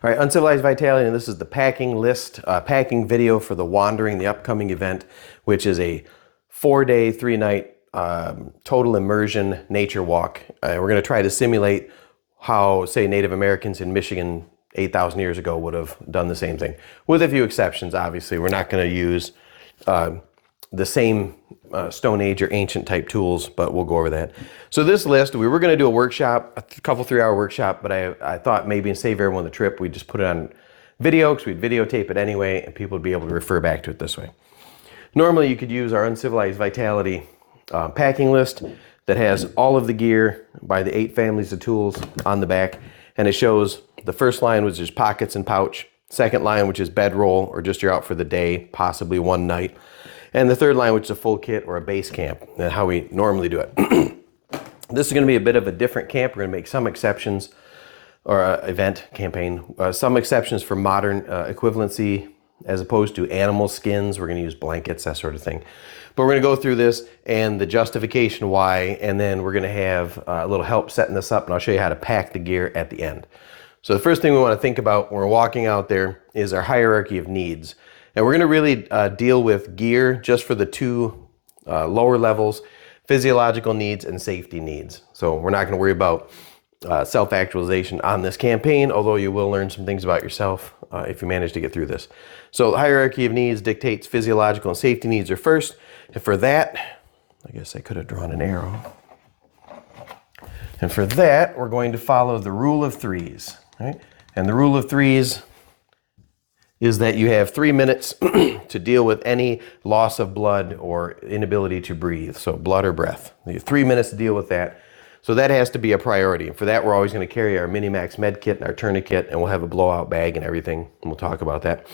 All right, Uncivilized Vitality, and this is the packing list, packing video for the Wandering, the upcoming event, which is a 4-day, 3-night total immersion nature walk. We're going to try to simulate how, say, Native Americans in Michigan 8,000 years ago would have done the same thing, with a few exceptions, obviously. We're not going to use the same Stone Age or ancient type tools, but we'll go over that. So this list, we were going to do a workshop, a couple 3-hour workshop, but I thought maybe to save everyone the trip, we'd just put it on video, because we'd videotape it anyway, and people would be able to refer back to it this way. Normally you could use our Uncivilized Vitality packing list that has all of the gear by the 8 families of tools on the back, and it shows the first line, which is pockets and pouch, second line, which is bedroll, or just you're out for the day, possibly one night, and the third line, which is a full kit or a base camp, and how we normally do it. This is going to be a bit of a different camp. We're going to make some exceptions, or event campaign, some exceptions for modern equivalency as opposed to animal skins. We're going to use blankets, that sort of thing. But we're going to go through this and the justification why, and then we're going to have a little help setting this up, and I'll show you how to pack the gear at the end. So the first thing we want to think about when we're walking out there is our hierarchy of needs. And we're going to really deal with gear just for the 2 lower levels, physiological needs and safety needs. So we're not going to worry about self-actualization on this campaign, although you will learn some things about yourself if you manage to get through this. So the hierarchy of needs dictates physiological and safety needs are first. And for that, I guess I could have drawn an arrow. And for that, we're going to follow the rule of 3s. Right? And the rule of 3s is that you have 3 minutes to deal with any loss of blood or inability to breathe. So blood or breath. You have 3 minutes to deal with that. So that has to be a priority. And for that, we're always going to carry our Minimax med kit and our tourniquet, and we'll have a blowout bag and everything. And we'll talk about that.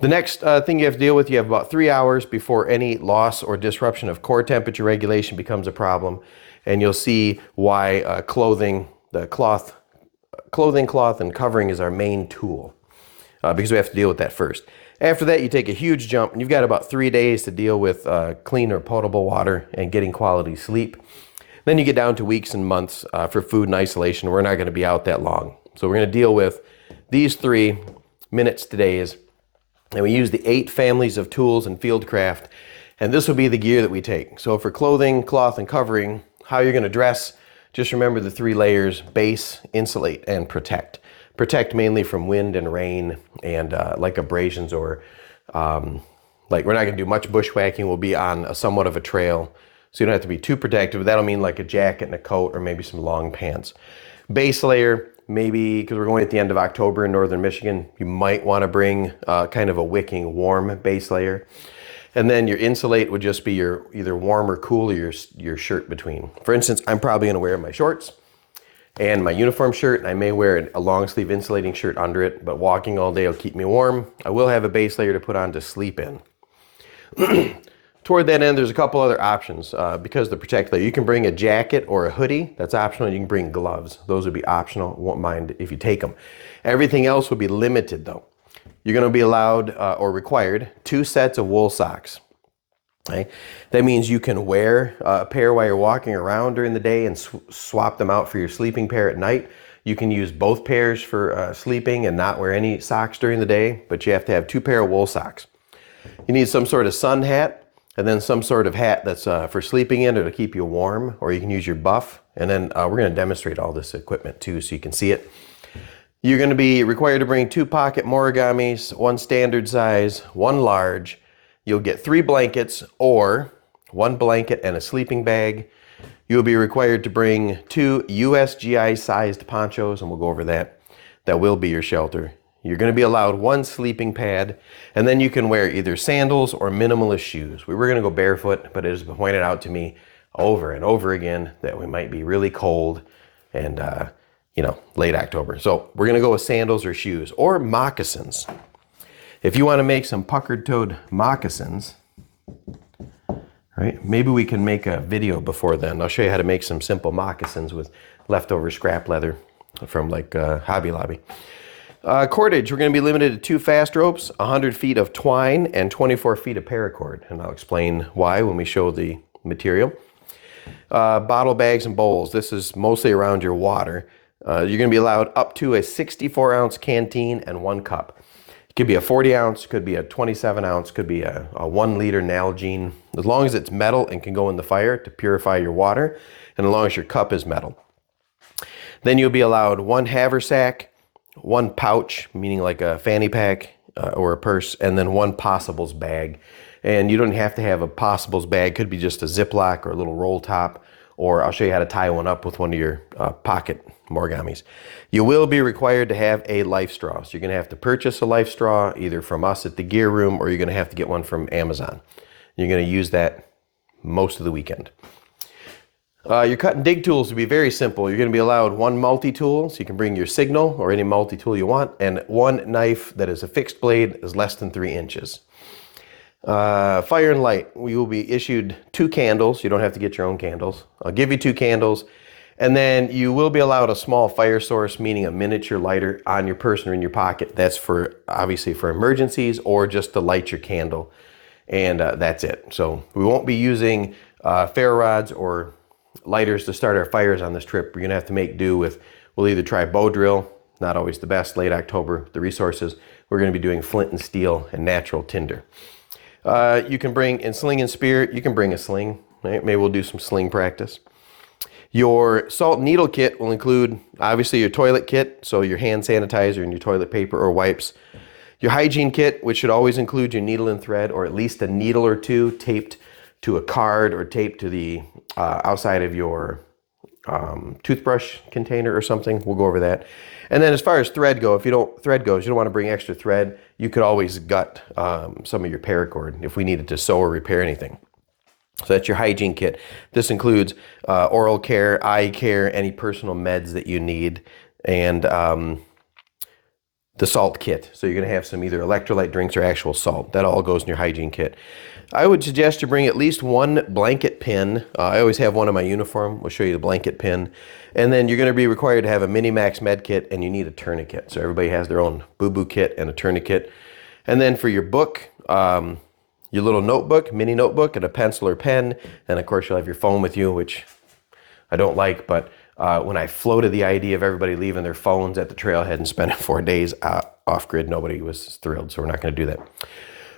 The next thing you have to deal with, you have about 3 hours before any loss or disruption of core temperature regulation becomes a problem. And you'll see why clothing, cloth, and covering is our main tool. Because we have to deal with that first. After that, you take a huge jump, and you've got about 3 days to deal with clean or potable water and getting quality sleep. Then you get down to weeks and months for food and isolation. We're not going to be out that long. So we're going to deal with these 3 minutes to days, and we use the 8 families of tools and fieldcraft, and this will be the gear that we take. So for clothing, cloth, and covering, how you're going to dress, just remember the 3 layers: base, insulate, and protect. Protect mainly from wind and rain and like abrasions, or like we're not going to do much bushwhacking. We'll be on somewhat of a trail, so you don't have to be too protective. That'll mean like a jacket and a coat, or maybe some long pants. Base layer, maybe because we're going at the end of October in northern Michigan, you might want to bring kind of a wicking warm base layer. And then your insulate would just be your either warm or cool, or your shirt between. For instance, I'm probably going to wear my shorts and my uniform shirt, and I may wear a long sleeve insulating shirt under it, but walking all day will keep me warm. I will have a base layer to put on to sleep in. Toward that end, there's a couple other options because the protect layer. You can bring a jacket or a hoodie. That's optional. You can bring gloves. Those would be optional. Won't mind if you take them. Everything else will be limited, though. You're going to be allowed or required 2 sets of wool socks. Okay? That means you can wear a pair while you're walking around during the day and swap them out for your sleeping pair at night. You can use both pairs for sleeping and not wear any socks during the day, but you have to have 2 pair of wool socks. You need some sort of sun hat, and then some sort of hat that's for sleeping in or to keep you warm, or you can use your buff. And then we're going to demonstrate all this equipment too, so you can see it. You're going to be required to bring 2 pocket morigamis, 1 standard size, 1 large. You'll get 3 blankets, or 1 blanket and a sleeping bag. You'll be required to bring 2 USGI sized ponchos, and we'll go over that. That will be your shelter. You're going to be allowed 1 sleeping pad, and then you can wear either sandals or minimalist shoes. We were going to go barefoot, but it has been pointed out to me over and over again that we might be really cold and, late October. So we're going to go with sandals or shoes, or moccasins. If you want to make some puckered-toed moccasins, right? Maybe we can make a video before then. I'll show you how to make some simple moccasins with leftover scrap leather from like Hobby Lobby. Cordage, we're going to be limited to 2 fast ropes, 100 feet of twine, and 24 feet of paracord. And I'll explain why when we show the material. Bottle bags and bowls. This is mostly around your water. You're going to be allowed up to a 64-ounce canteen and 1 cup. It could be a 40-ounce, could be a 27-ounce, could be a 1-liter Nalgene. As long as it's metal and can go in the fire to purify your water, and as long as your cup is metal. Then you'll be allowed 1 haversack, 1 pouch, meaning like a fanny pack or a purse, and then 1 possibles bag. And you don't have to have a possibles bag. Could be just a Ziploc or a little roll top, or I'll show you how to tie one up with one of your pocket Morgamis. You will be required to have a life straw. So you're going to have to purchase a life straw either from us at the gear room, or you're going to have to get one from Amazon. You're going to use that most of the weekend. Your cut and dig tools will be very simple. You're going to be allowed 1 multi-tool, so you can bring your signal or any multi-tool you want, and 1 knife that is a fixed blade is less than 3 inches. Fire and light, we will be issued 2 candles. You don't have to get your own candles. I'll give you 2 candles, and then you will be allowed a small fire source, meaning a miniature lighter on your person or in your pocket. That's for obviously for emergencies or just to light your candle, and that's it. So we won't be using ferro rods or lighters to start our fires on this trip. We're gonna have to make do with, we'll either try bow drill, not always the best, late October, the resources. We're gonna be doing flint and steel and natural tinder. You can bring, in sling and spear, you can bring a sling, right? Maybe we'll do some sling practice. Your salt needle kit will include, obviously, your toilet kit, so your hand sanitizer and your toilet paper or wipes. Your hygiene kit, which should always include your needle and thread, or at least a needle or 2 taped to a card or taped to the outside of your toothbrush container or something. We'll go over that. And then as far as thread goes, you don't want to bring extra thread. You could always gut some of your paracord if we needed to sew or repair anything. So that's your hygiene kit. This includes oral care, eye care, any personal meds that you need, and the salt kit. So you're going to have some either electrolyte drinks or actual salt. That all goes in your hygiene kit. I would suggest you bring at least 1 blanket pin. I always have one in my uniform. We'll show you the blanket pin. And then you're going to be required to have a Minimax med kit, and you need a tourniquet. So everybody has their own boo-boo kit and a tourniquet. And then for your book, your little notebook, mini notebook, and a pencil or pen. And of course you'll have your phone with you, which I don't like, but when I floated the idea of everybody leaving their phones at the trailhead and spending 4 days off-grid, nobody was thrilled, so we're not going to do that.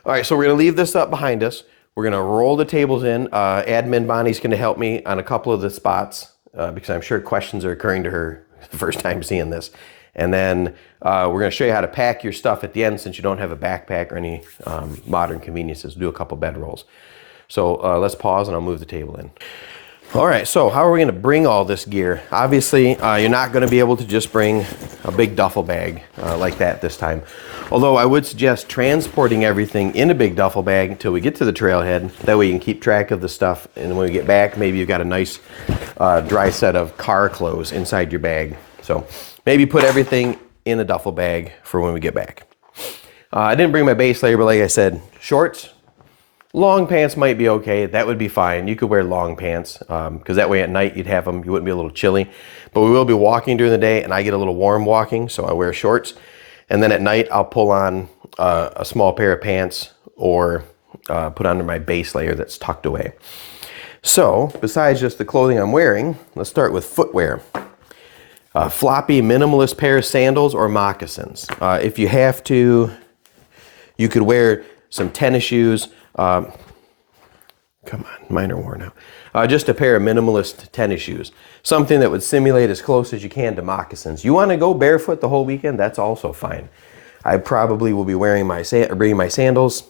All right, so we're going to leave this up behind us. We're going to roll the tables in. Admin Bonnie's going to help me on a couple of the spots because I'm sure questions are occurring to her the first time seeing this. And then we're going to show you how to pack your stuff at the end since you don't have a backpack or any modern conveniences. Do a couple bed rolls. So let's pause and I'll move the table in. All right, so how are we going to bring all this gear? Obviously, you're not going to be able to just bring a big duffel bag like that this time. Although I would suggest transporting everything in a big duffel bag until we get to the trailhead. That way you can keep track of the stuff, and when we get back, maybe you've got a nice dry set of car clothes inside your bag. So maybe put everything in a duffel bag for when we get back. I didn't bring my base layer, but like I said, shorts. Long pants might be okay. That would be fine. You could wear long pants because that way at night you'd have them. You wouldn't be a little chilly. But we will be walking during the day, and I get a little warm walking, so I wear shorts. And then at night I'll pull on a small pair of pants or put under my base layer that's tucked away. So besides just the clothing I'm wearing, let's start with footwear. Floppy minimalist pair of sandals or moccasins. If you have to, you could wear some tennis shoes. Come on, mine are worn out. Just a pair of minimalist tennis shoes. Something that would simulate as close as you can to moccasins. You want to go barefoot the whole weekend? That's also fine. I probably will be wearing bringing my sandals,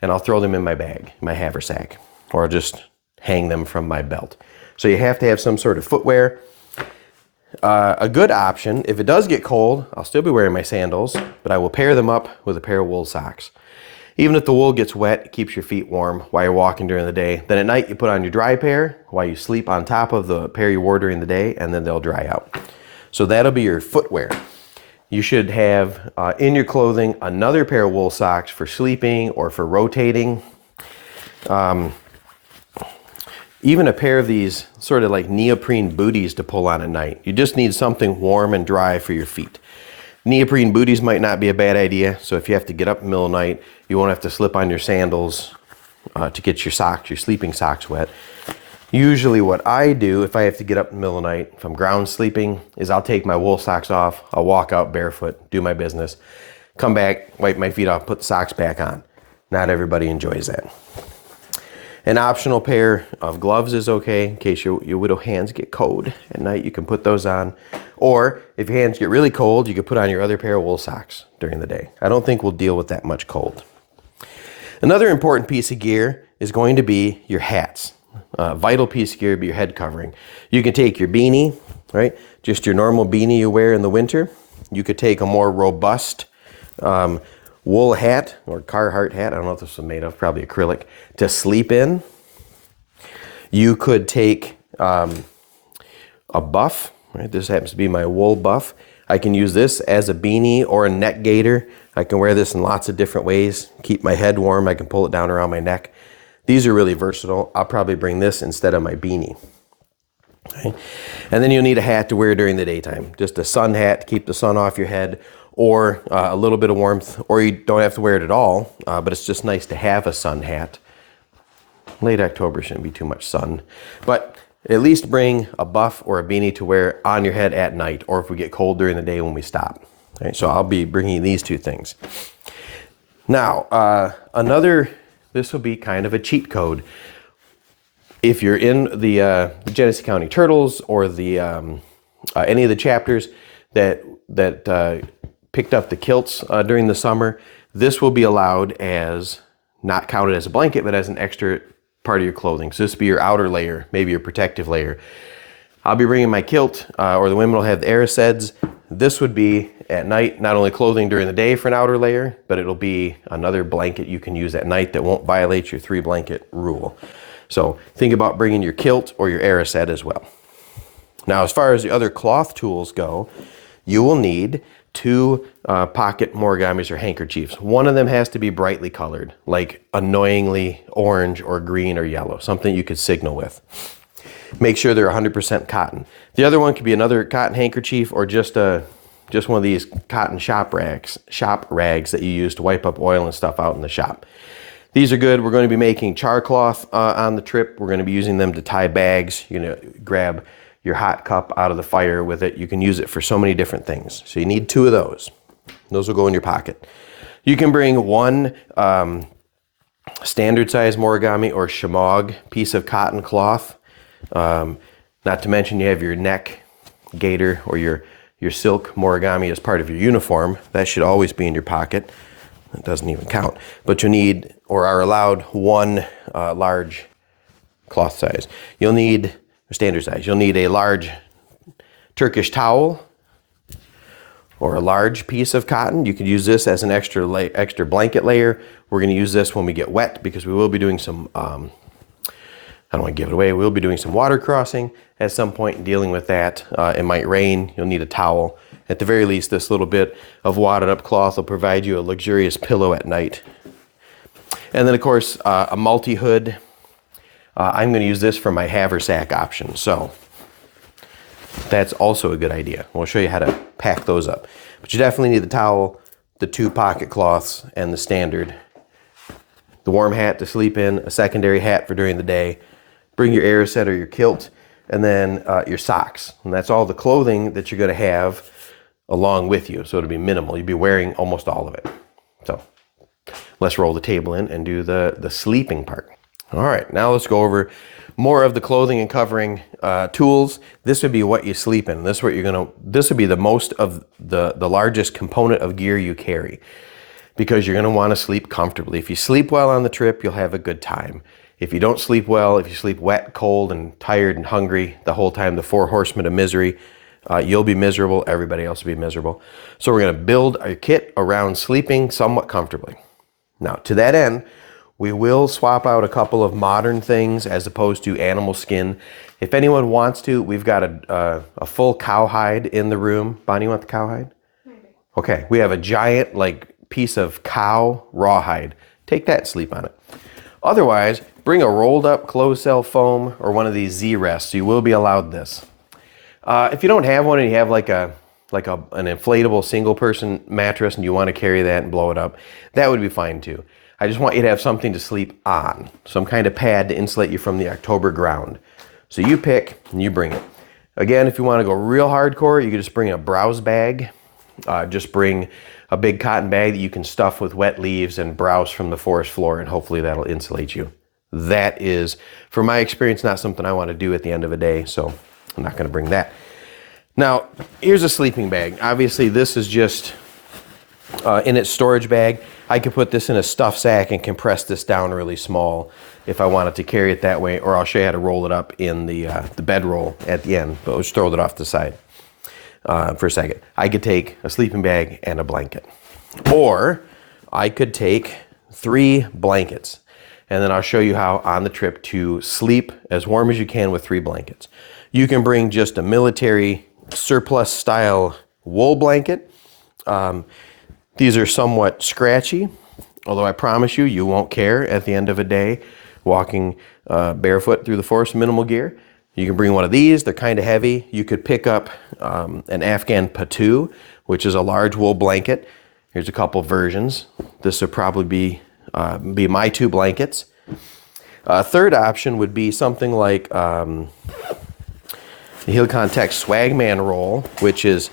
and I'll throw them in my bag, my haversack, or I'll just hang them from my belt. So you have to have some sort of footwear. A good option, if it does get cold, I'll still be wearing my sandals, but I will pair them up with a pair of wool socks. Even if the wool gets wet, it keeps your feet warm while you're walking during the day. Then at night, you put on your dry pair while you sleep on top of the pair you wore during the day, and then they'll dry out. So that'll be your footwear. You should have in your clothing another pair of wool socks for sleeping or for rotating. Even a pair of these sort of like neoprene booties to pull on at night. You just need something warm and dry for your feet. Neoprene booties might not be a bad idea, so if you have to get up in the middle of the night, you won't have to slip on your sandals to get your socks, your sleeping socks wet. Usually what I do if I have to get up in the middle of the night, if I'm ground sleeping, is I'll take my wool socks off, I'll walk out barefoot, do my business, come back, wipe my feet off, put the socks back on. Not everybody enjoys that. An optional pair of gloves is okay in case your widow hands get cold at night. You can put those on. Or if your hands get really cold, you can put on your other pair of wool socks during the day. I don't think we'll deal with that much cold. Another important piece of gear is going to be your hats. Vital piece of gear would be your head covering. You can take your beanie, right? Just your normal beanie you wear in the winter. You could take a more robust wool hat or Carhartt hat. I don't know what this was made of, probably acrylic, to sleep in. You could take a buff, right? This happens to be my wool buff. I can use this as a beanie or a neck gaiter. I can wear this in lots of different ways. Keep my head warm. I can pull it down around my neck. These are really versatile. I'll probably bring this instead of my beanie. Okay. And then you'll need a hat to wear during the daytime. Just a sun hat to keep the sun off your head, or a little bit of warmth, or you don't have to wear it at all, but it's just nice to have a sun hat. Late October shouldn't be too much sun, but at least bring a buff or a beanie to wear on your head at night, or if we get cold during the day when we stop. Okay, so I'll be bringing these two things. Now, this will be kind of a cheat code. If you're in the Genesee County Turtles or the any of the chapters that picked up the kilts during the summer, this will be allowed as not counted as a blanket, but as an extra part of your clothing. So this will be your outer layer, maybe your protective layer. I'll be bringing my kilt, or the women will have the Ariseds. This would be at night, not only clothing during the day for an outer layer, but it'll be another blanket you can use at night that won't violate your 3-blanket rule. So think about bringing your kilt or your Arised as well. Now, as far as the other cloth tools go, you will need 2 pocket morigamis or handkerchiefs. One of them has to be brightly colored, like annoyingly orange or green or yellow, something you could signal with. Make sure they're 100% cotton. The other one could be another cotton handkerchief, or just one of these cotton shop rags that you use to wipe up oil and stuff out in the shop. These are good. We're going to be making char cloth on the trip. We're going to be using them to tie bags. You know, grab your hot cup out of the fire with it. You can use it for so many different things. So you need 2 of those. Those will go in your pocket. You can bring 1 standard size morigami or shemagh piece of cotton cloth. Not to mention you have your neck gaiter or your silk morigami as part of your uniform. That should always be in your pocket. It doesn't even count. But you need, or are allowed, 1 large cloth size. You'll need standard size. You'll need a large Turkish towel or a large piece of cotton. You could use this as an extra blanket layer. We're going to use this when we get wet because we will be doing some, I don't want to give it away, we'll be doing some water crossing at some point and dealing with that. It might rain. You'll need a towel. At the very least, this little bit of wadded up cloth will provide you a luxurious pillow at night. And then, of course, a multi-hood. I'm going to use this for my haversack option, so that's also a good idea. We'll show you how to pack those up. But you definitely need the towel, the 2 pocket cloths, and the standard. The warm hat to sleep in, a secondary hat for during the day. Bring your Arised or your kilt, and then your socks. And that's all the clothing that you're going to have along with you, so it'll be minimal. You'll be wearing almost all of it. So let's roll the table in and do the sleeping part. All right, now let's go over more of the clothing and covering tools. This would be what you sleep in. This would be the most of the largest component of gear you carry, because you're going to want to sleep comfortably. If you sleep well on the trip, you'll have a good time. If you don't sleep well, if you sleep wet, cold, and tired and hungry the whole time, the 4 horsemen of misery, you'll be miserable. Everybody else will be miserable. So we're going to build our kit around sleeping somewhat comfortably. Now, to that end, we will swap out a couple of modern things as opposed to animal skin. If anyone wants to, we've got a full cowhide in the room. Bonnie, you want the cowhide? Maybe. Okay, we have a giant piece of cow rawhide. Take that and sleep on it. Otherwise, bring a rolled up closed cell foam or one of these Z-rests. You will be allowed this. If you don't have one and you have an inflatable single person mattress and you want to carry that and blow it up, that would be fine too. I just want you to have something to sleep on, some kind of pad to insulate you from the October ground. So you pick and you bring it. Again, if you want to go real hardcore, you can just bring a browse bag. Just bring a big cotton bag that you can stuff with wet leaves and browse from the forest floor, and hopefully that'll insulate you. That is, from my experience, not something I want to do at the end of a day, so I'm not going to bring that. Now, here's a sleeping bag. Obviously, this is just in its storage bag. I could put this in a stuff sack and compress this down really small if I wanted to carry it that way, or I'll show you how to roll it up in the bedroll at the end, but we'll just throw it off the side for a second. I could take a sleeping bag and a blanket, or I could take 3 blankets, and then I'll show you how on the trip to sleep as warm as you can with 3 blankets. You can bring just a military surplus style wool blanket. These are somewhat scratchy, although I promise you, you won't care at the end of a day walking barefoot through the forest in minimal gear. You can bring one of these. They're kind of heavy. You could pick up an Afghan patu, which is a large wool blanket. Here's a couple versions. This would probably be my 2 blankets. A third option would be something like the Helicon Tech Swagman roll, which is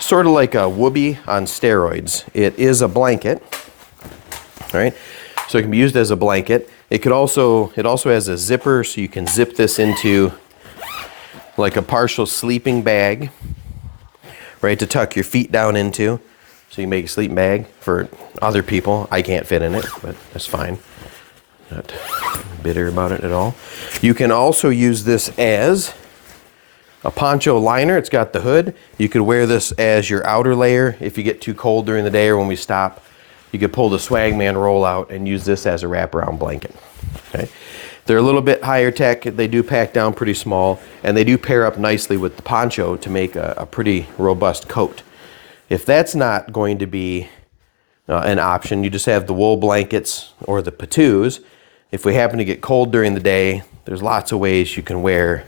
sort of like a Whoopee on steroids. It is a blanket, all right? So it can be used as a blanket. It also has a zipper, so you can zip this into like a partial sleeping bag, right, to tuck your feet down into. So you can make a sleeping bag for other people. I can't fit in it, but that's fine. Not bitter about it at all. You can also use this as a poncho liner. It's got the hood. You could wear this as your outer layer if you get too cold during the day or when we stop. You could pull the Swagman roll out and use this as a wraparound blanket. Okay, they're a little bit higher tech. They do pack down pretty small, and they do pair up nicely with the poncho to make a pretty robust coat. If that's not going to be an option, you just have the wool blankets or the patus. If we happen to get cold during the day, there's lots of ways you can wear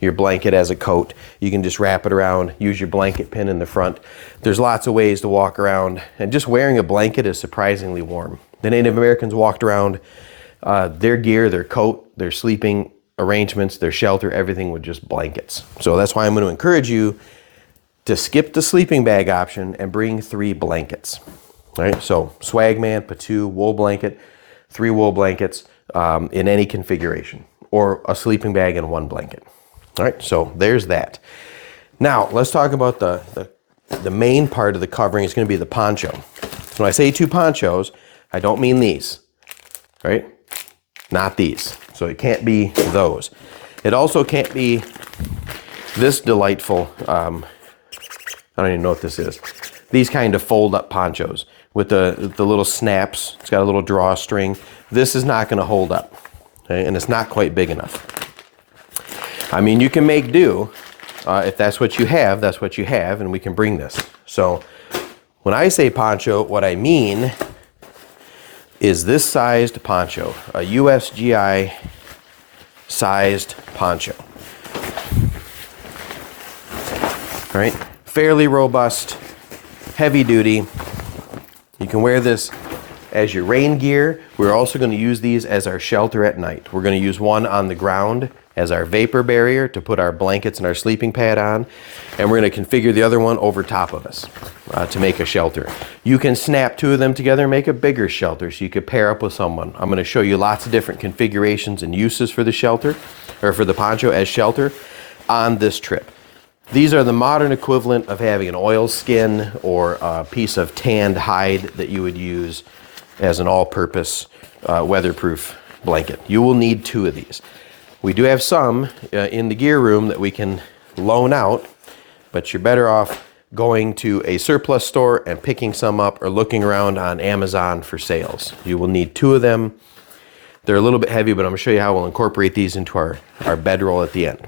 your blanket as a coat. You can just wrap it around, use your blanket pin in the front. There's lots of ways to walk around, and just wearing a blanket is surprisingly warm. The Native Americans walked around, their gear, their coat, their sleeping arrangements, their shelter, everything with just blankets. So that's why I'm going to encourage you to skip the sleeping bag option and bring 3 blankets. All right, so Swagman, patu, wool blanket, 3 wool blankets in any configuration, or a sleeping bag and 1 blanket. All right, so there's that. Now, let's talk about the main part of the covering. Is going to be the poncho. When I say 2 ponchos, I don't mean these, right? Not these. So it can't be those. It also can't be this delightful, I don't even know what this is. These kind of fold-up ponchos with the little snaps. It's got a little drawstring. This is not going to hold up, okay? And it's not quite big enough. I mean, you can make do. If that's what you have, that's what you have, and we can bring this. So when I say poncho, what I mean is this sized poncho, a USGI sized poncho. All right, fairly robust, heavy duty. You can wear this as your rain gear. We're also going to use these as our shelter at night. We're going to use one on the ground as our vapor barrier to put our blankets and our sleeping pad on, and we're going to configure the other one over top of us to make a shelter. You can snap 2 of them together and make a bigger shelter, so you could pair up with someone. I'm going to show you lots of different configurations and uses for the shelter, or for the poncho as shelter, on this trip. These are the modern equivalent of having an oil skin or a piece of tanned hide that you would use as an all-purpose weatherproof blanket. You will need 2 of these. We do have some in the gear room that we can loan out, but you're better off going to a surplus store and picking some up, or looking around on Amazon for sales. You will need 2 of them. They're a little bit heavy, but I'm going to show you how we'll incorporate these into our bedroll at the end.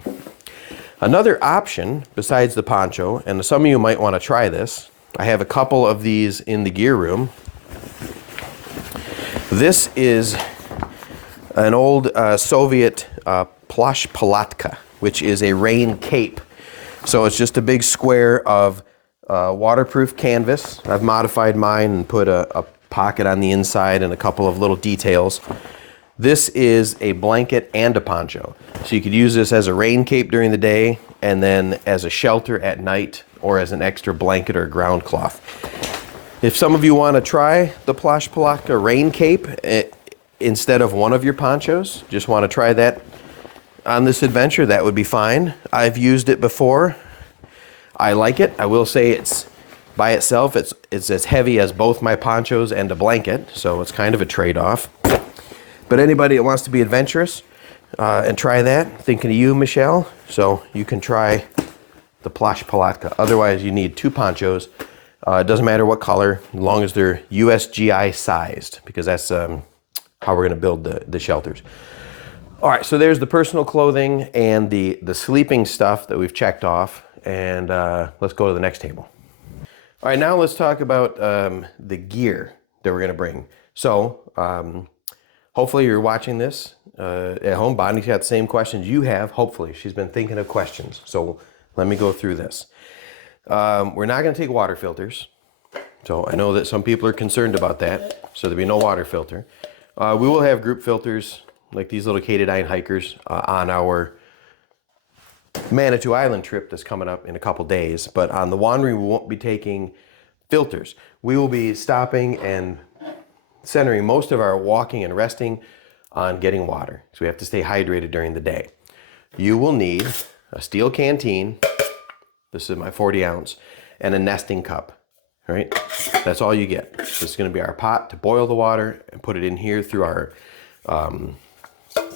Another option besides the poncho, and some of you might want to try this, I have a couple of these in the gear room. This is an old Soviet plash palatka, which is a rain cape. So it's just a big square of waterproof canvas. I've modified mine and put a pocket on the inside and a couple of little details. This is a blanket and a poncho. So you could use this as a rain cape during the day and then as a shelter at night or as an extra blanket or ground cloth. If some of you want to try the Plash Palaka rain cape instead of one of your ponchos, just want to try that on this adventure, that would be fine. I've used it before. I like it. I will say it's by itself, it's as heavy as both my ponchos and a blanket, so it's kind of a trade-off. But anybody that wants to be adventurous and try that, thinking of you, Michelle, so you can try the Plash Palaka. Otherwise, you need 2 ponchos. It doesn't matter what color, as long as they're USGI sized, because that's how we're going to build the shelters. All right, so there's the personal clothing and the sleeping stuff that we've checked off, and let's go to the next table. All right, now let's talk about the gear that we're going to bring. So, hopefully you're watching this at home. Bonnie's got the same questions you have. Hopefully, she's been thinking of questions. So let me go through this. We're not going to take water filters. So I know that some people are concerned about that. So there'll be no water filter. We will have group filters like these little Katadine hikers on our Manitou Island trip that's coming up in a couple days. But on the Wandering, we won't be taking filters. We will be stopping and centering most of our walking and resting on getting water. So we have to stay hydrated during the day. You will need a steel canteen. This is my 40 ounce and a nesting cup, right? That's all you get. This is going to be our pot to boil the water and put it in here through our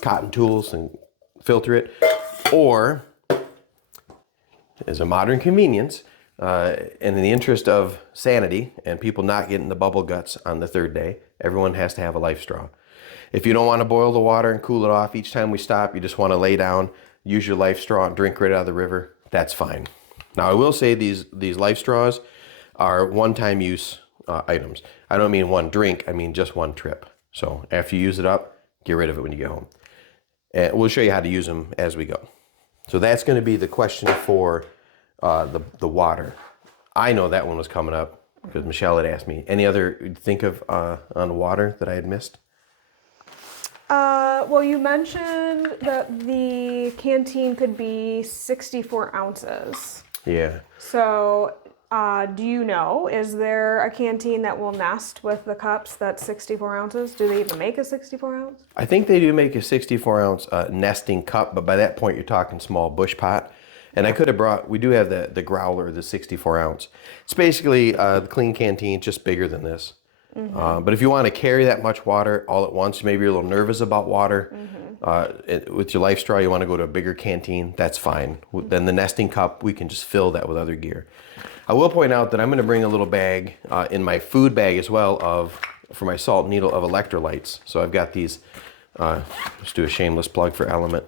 cotton tools and filter it. Or, as a modern convenience, and in the interest of sanity and people not getting the bubble guts on the 3rd day, everyone has to have a life straw. If you don't want to boil the water and cool it off each time we stop, you just want to lay down, use your life straw and drink right out of the river, that's fine. Now I will say these life straws are one-time use items. I don't mean one drink, I mean just one trip. So after you use it up, get rid of it when you get home. And we'll show you how to use them as we go. So that's going to be the question for the water. I know that one was coming up because Michelle had asked me. Any other think of on water that I had missed? Well, you mentioned that the canteen could be 64 ounces. Yeah. So, do you know, is there a canteen that will nest with the cups that's 64 ounces? Do they even make a 64 ounce? I think they do make a 64 ounce nesting cup, but by that point you're talking small bush pot. And I could have brought, we do have the growler, the 64 ounce. It's basically the clean canteen, just bigger than this. Mm-hmm. But if you want to carry that much water all at once, maybe you're a little nervous about water. Mm-hmm. With your life straw, you want to go to a bigger canteen, that's fine. Then the nesting cup, we can just fill that with other gear. I will point out that I'm going to bring a little bag in my food bag as well for my salt needle of electrolytes. So I've got these, let's do a shameless plug for Element.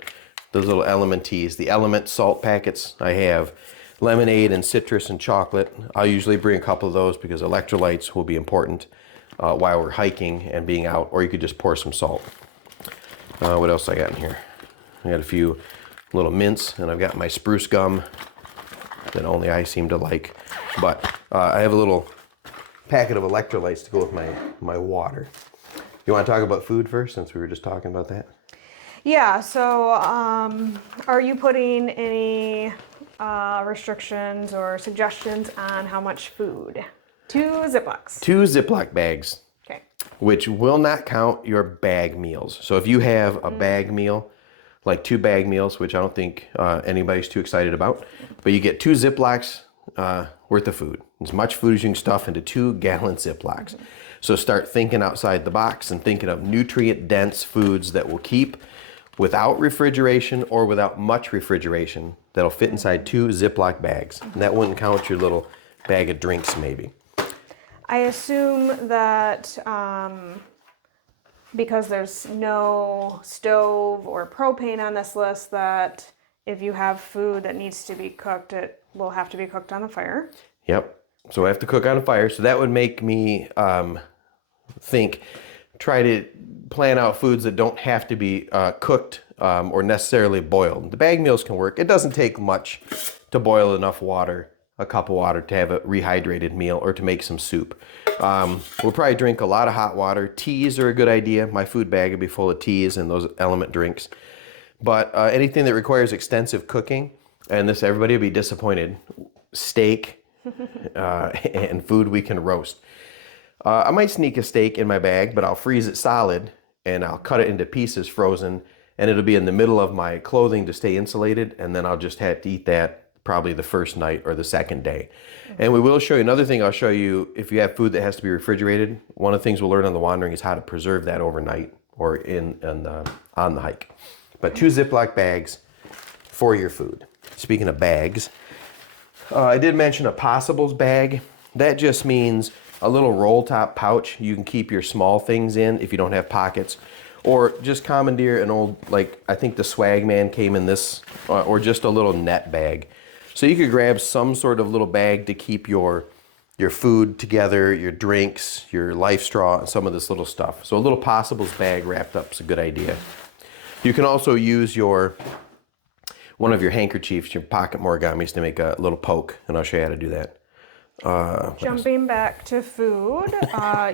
Those little Element teas, the Element salt packets I have, lemonade and citrus and chocolate. I'll usually bring a couple of those because electrolytes will be important while we're hiking and being out, or you could just pour some salt. What else I got in here? I got a few little mints, and I've got my spruce gum that only I seem to like. But I have a little packet of electrolytes to go with my water. You want to talk about food first, since we were just talking about that? Yeah, so are you putting any restrictions or suggestions on how much food? 2 Ziplocs. 2 Ziploc bags. Okay. Which will not count your bag meals. So if you have a bag meal, like 2 bag meals, which I don't think anybody's too excited about, but you get 2 Ziplocs worth of food. As much food as you can stuff into 2-gallon Ziplocs. Mm-hmm. So start thinking outside the box and thinking of nutrient-dense foods that will keep without refrigeration or without much refrigeration that'll fit inside 2 Ziploc bags. And that wouldn't count your little bag of drinks maybe. I assume that because there's no stove or propane on this list, that if you have food that needs to be cooked, it will have to be cooked on a fire. Yep. So I have to cook on a fire. So that would make me try to plan out foods that don't have to be cooked or necessarily boiled. The bag meals can work. It doesn't take much to boil enough water a cup of water to have a rehydrated meal or to make some soup. We'll probably drink a lot of hot water. Teas are a good idea. My food bag would be full of teas and those element drinks. But anything that requires extensive cooking, and this everybody will be disappointed, steak and food we can roast. I might sneak a steak in my bag, but I'll freeze it solid and I'll cut it into pieces frozen, and it'll be in the middle of my clothing to stay insulated, and then I'll just have to eat that probably the first night or the second day. And we will show you another thing. I'll show you if you have food that has to be refrigerated. One of the things we'll learn on the wandering is how to preserve that overnight or on the hike. But 2 Ziploc bags for your food. Speaking of bags, I did mention a possibles bag. That just means a little roll top pouch you can keep your small things in if you don't have pockets, or just commandeer an old, like I think the Swag Man came in this, or just a little net bag. So you could grab some sort of little bag to keep your food together, your drinks, your life straw, and some of this little stuff. So a little possibles bag wrapped up is a good idea. You can also use one of your handkerchiefs, your pocket origamis, to make a little poke, and I'll show you how to do that. Jumping back to food,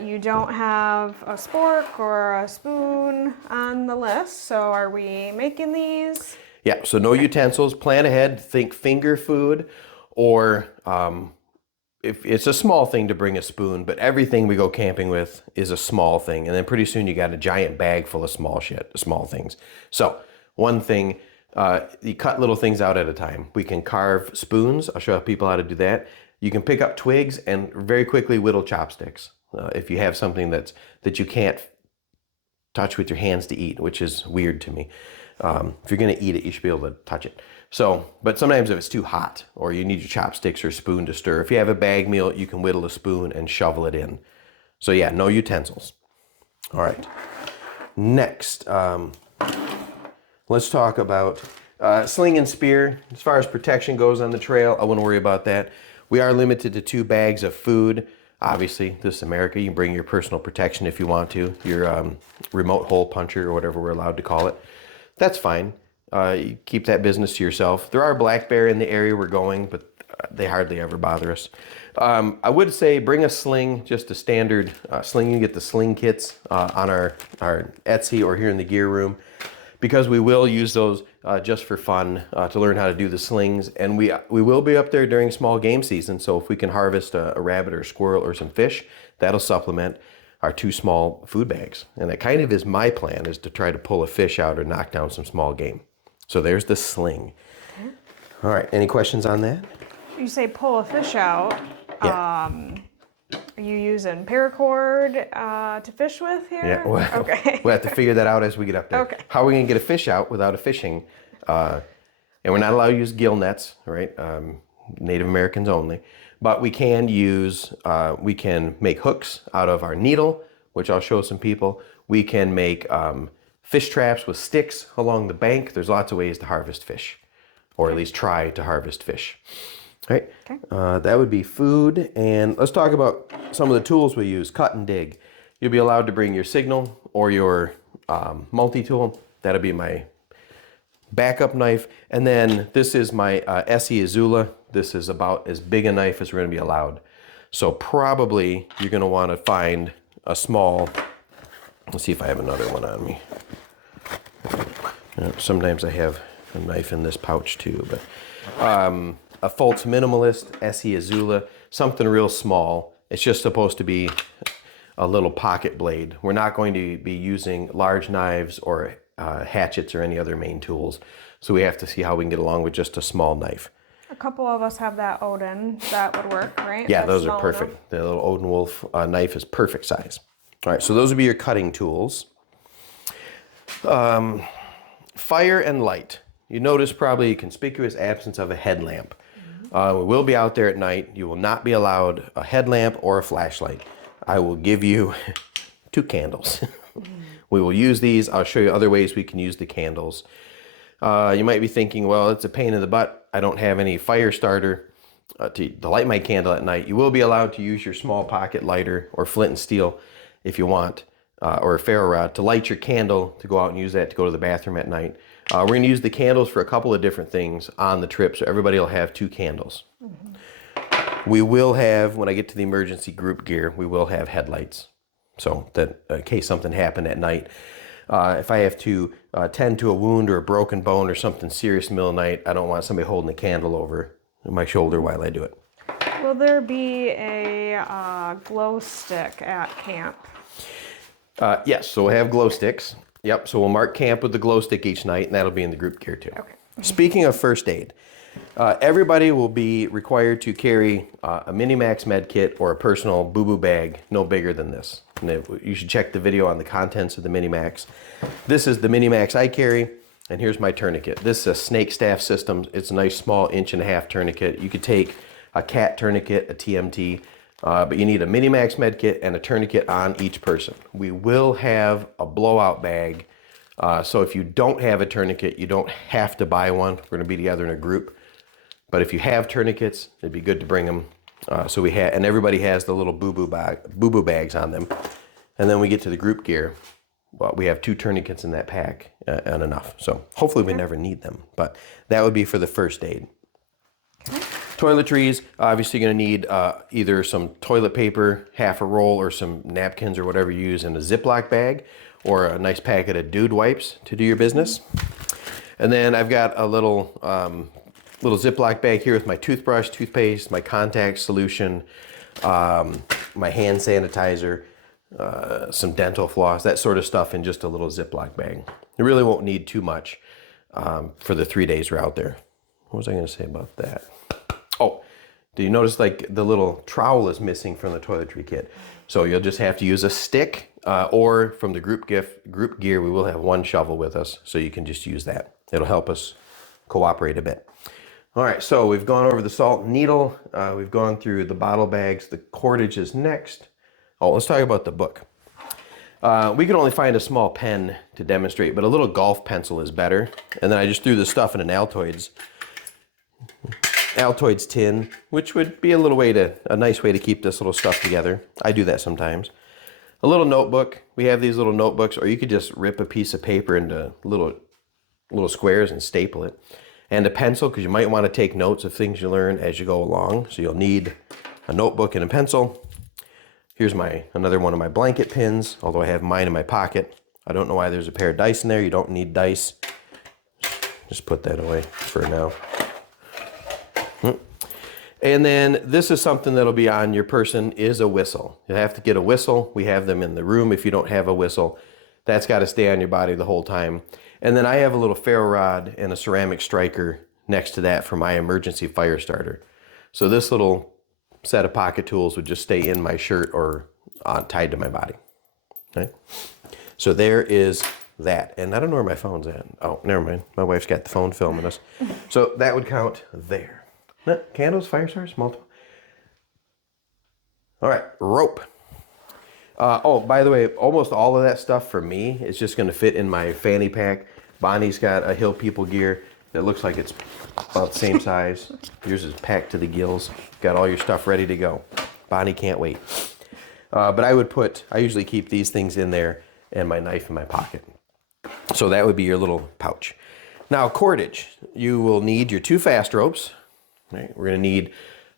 you don't have a spork or a spoon on the list, so are we making these? Yeah, so no utensils. Plan ahead. Think finger food, or if it's a small thing to bring a spoon, but everything we go camping with is a small thing, and then pretty soon you got a giant bag full of small things. So one thing, you cut little things out at a time. We can carve spoons. I'll show people how to do that. You can pick up twigs and very quickly whittle chopsticks. If you have something that you can't touch with your hands to eat, which is weird to me. If you're going to eat it, you should be able to touch it. So, but sometimes if it's too hot or you need your chopsticks or spoon to stir, if you have a bag meal, you can whittle a spoon and shovel it in. So yeah, no utensils. All right. Next, let's talk about sling and spear. As far as protection goes on the trail, I wouldn't worry about that. We are limited to 2 bags of food. Obviously, this is America. You can bring your personal protection if you want to, your remote hole puncher or whatever we're allowed to call it. That's fine. You keep that business to yourself. There are black bear in the area we're going, but they hardly ever bother us. I would say bring a sling, just a standard sling. You can get the sling kits on our Etsy or here in the gear room, because we will use those just for fun to learn how to do the slings. And we will be up there during small game season, so if we can harvest a rabbit or a squirrel or some fish, that'll supplement our 2 small food bags. And that kind of is my plan, is to try to pull a fish out or knock down some small game. So there's the sling. Okay. All right, any questions on that? You say pull a fish out. Yeah. Are you using paracord to fish with here? Yeah, well, okay. We'll have to figure that out as we get up there. Okay. How are we going to get a fish out without a fishing? And we're not allowed to use gill nets, right? Native Americans only. But we can use, we can make hooks out of our needle, which I'll show some people. We can make fish traps with sticks along the bank. There's lots of ways to harvest fish, or at least try to harvest fish. All right, okay. That would be food. And let's talk about some of the tools we use. Cut and dig. You'll be allowed to bring your signal or your multi-tool. That'll be my backup knife. And then this is my Essie Azula. This is about as big a knife as we're going to be allowed. So probably you're going to want to find a small, let's see if I have another one on me. Sometimes I have a knife in this pouch too, but a Fultz Minimalist, Essie Azula, something real small. It's just supposed to be a little pocket blade. We're not going to be using large knives or hatchets or any other main tools. So we have to see how we can get along with just a small knife. A couple of us have that Odin. That would work, right? Yeah, That's those are perfect. enough. The little Odin Wolf knife is perfect size. All right, so those would be your cutting tools. Fire and light. You notice probably a conspicuous absence of a headlamp. We will be out there at night. You will not be allowed a headlamp or a flashlight. I will give you 2 candles. We will use these. I'll show you other ways we can use the candles. You might be thinking, well, it's a pain in the butt. I don't have any fire starter to light my candle at night. You will be allowed to use your small pocket lighter or flint and steel if you want, or a ferro rod to light your candle, to go out and use that to go to the bathroom at night. We're going to use the candles for a couple of different things on the trip, so everybody will have 2 candles. We will have, when I get to the emergency group gear, we will have headlights. So that in case something happened at night, if I have to tend to a wound or a broken bone or something serious in the middle of the night, I don't want somebody holding a candle over my shoulder while I do it. Will there be a glow stick at camp? Yes, so we'll have glow sticks. Yep, so we'll mark camp with the glow stick each night, and that'll be in the group gear too. Okay. Speaking of first aid, everybody will be required to carry a Minimax med kit or a personal boo-boo bag no bigger than this. And you should check the video on the contents of the Minimax. This is the Minimax I carry, and here's my tourniquet. This is a snake staff system. It's a nice small 1.5-inch tourniquet. You could take a cat tourniquet, a TMT, but you need a Minimax med kit and a tourniquet on each person. We will have a blowout bag, so if you don't have a tourniquet, you don't have to buy one. We're going to be together in a group. But if you have tourniquets, it'd be good to bring them. And everybody has the little boo-boo bags on them. And then we get to the group gear. Well, we have 2 tourniquets in that pack and enough. So hopefully we never need them. But that would be for the first aid. Toiletries, obviously going to need either some toilet paper, half a roll, or some napkins or whatever you use in a Ziploc bag, or a nice packet of Dude wipes to do your business. And then I've got a little Ziploc bag here with my toothbrush, toothpaste, my contact solution, my hand sanitizer, some dental floss, that sort of stuff in just a little Ziploc bag. You really won't need too much for the 3 days we're out there. What was I going to say about that? Oh, do you notice like the little trowel is missing from the toiletry kit? So you'll just have to use a stick, or from the group gear, we will have 1 shovel with us, so you can just use that. It'll help us cooperate a bit. All right, so we've gone over the salt and needle. We've gone through the bottle bags. The cordage is next. Oh, let's talk about the book. We could only find a small pen to demonstrate, but a little golf pencil is better. And then I just threw the stuff in an Altoids tin, which would be a nice way to keep this little stuff together. I do that sometimes. A little notebook. We have these little notebooks, or you could just rip a piece of paper into little squares and staple it. And a pencil, because you might want to take notes of things you learn as you go along. So you'll need a notebook and a pencil. Here's another one of my blanket pins, although I have mine in my pocket. I don't know why there's a pair of dice in there. You don't need dice. Just put that away for now. And then this is something that'll be on your person, is a whistle. You have to get a whistle. We have them in the room. If you don't have a whistle, that's got to stay on your body the whole time. And then I have a little ferro rod and a ceramic striker next to that for my emergency fire starter. So this little set of pocket tools would just stay in my shirt or tied to my body. Okay? So there is that. And I don't know where my phone's at. Oh, never mind. My wife's got the phone filming us. So that would count there. Candles, fire starters, multiple. All right, rope. Oh, by the way, almost all of that stuff for me is just going to fit in my fanny pack. Bonnie's got a Hill People gear that looks like it's about the same size. Yours is packed to the gills. Got all your stuff ready to go. Bonnie can't wait. But I usually keep these things in there and my knife in my pocket. So that would be your little pouch. Now, cordage. You will need your 2 fast ropes. Right? We're going to need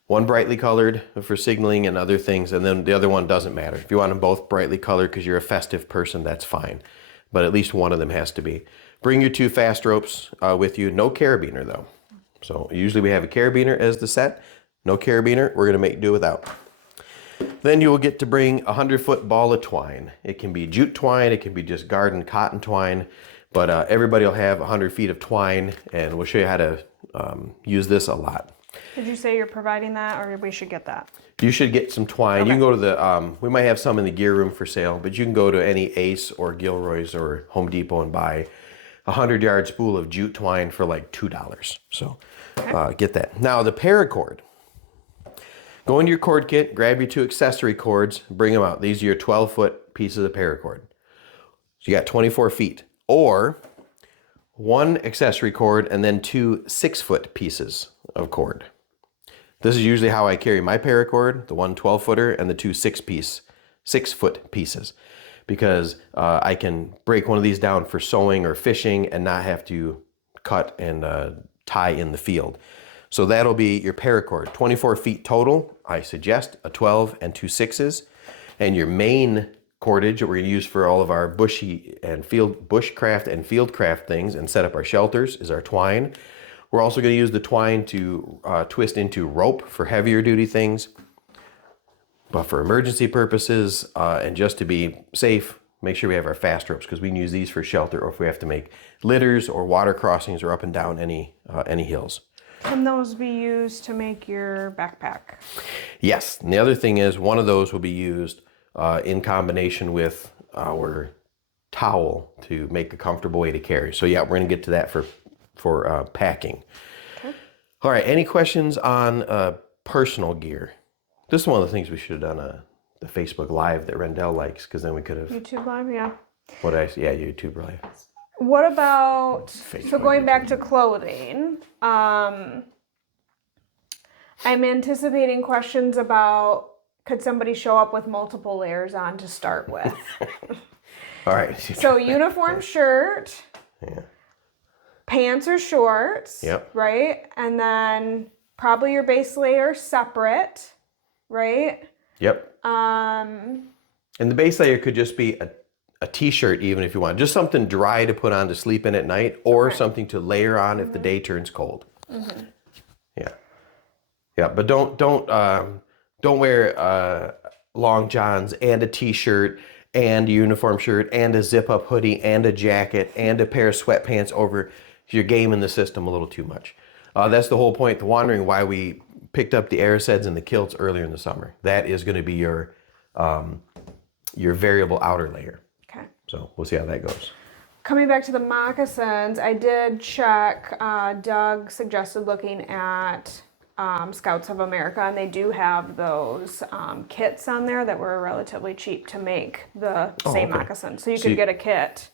1 brightly colored for signaling and other things, and then the other one doesn't matter. If you want them both brightly colored because you're a festive person, that's fine. But at least one of them has to be. Bring your 2 fast ropes with you. No carabiner, though. So usually we have a carabiner as the set. No carabiner, we're going to make do without. Then you will get to bring a 100-foot ball of twine. It can be jute twine, it can be just garden cotton twine, but everybody will have 100 feet of twine, and we'll show you how to use this a lot. Did you say you're providing that, or we should get that? You should get some twine. Okay. You can go to the, we might have some in the gear room for sale, but you can go to any Ace or Gilroy's or Home Depot and buy a 100-yard spool of jute twine for like $2. So get that. Now the paracord. Go into your cord kit, grab your 2 accessory cords, bring them out. These are your 12-foot pieces of paracord. So you got 24 feet. Or 1 accessory cord and then 2 6-foot pieces of cord. This is usually how I carry my paracord, the 1 12-footer and the 2 6-foot pieces, because I can break one of these down for sewing or fishing and not have to cut and tie in the field. So that'll be your paracord, 24 feet total. I suggest a 12 and 2 6s. And your main cordage that we're going to use for all of our bushcraft and fieldcraft things and set up our shelters is our twine. We're also going to use the twine to twist into rope for heavier duty things. But for emergency purposes and just to be safe, make sure we have our fast ropes because we can use these for shelter or if we have to make litters or water crossings or up and down any hills. Can those be used to make your backpack? Yes. And the other thing is one of those will be used in combination with our towel to make a comfortable way to carry. So yeah, we're going to get to that for packing. Okay. All right. Any questions on personal gear? This is one of the things we should have done the Facebook Live that Rendell likes, because then we could have... YouTube Live, yeah. Yeah, YouTube Live. What about, so going back to clothing, I'm anticipating questions about, could somebody show up with multiple layers on to start with? All right. So uniform shirt, yeah. Pants or shorts, yep. Right? And then probably your base layer separate, right? Yep. And the base layer could just be a t-shirt even if you want. Just something dry to put on to sleep in at night or something to layer on if the day turns cold. Mm-hmm. Yeah. Yeah, but don't wear long johns and a t-shirt and a uniform shirt and a zip-up hoodie and a jacket and a pair of sweatpants over. You're gaming the system a little too much. That's the whole point, the wandering, why we picked up the Aeroseds and the kilts earlier in the summer. That is going to be your variable outer layer. Okay. So we'll see how that goes. Coming back to the moccasins, I did check. Doug suggested looking at Scouts of America, and they do have those kits on there that were relatively cheap to make the same moccasin. So you could get a kit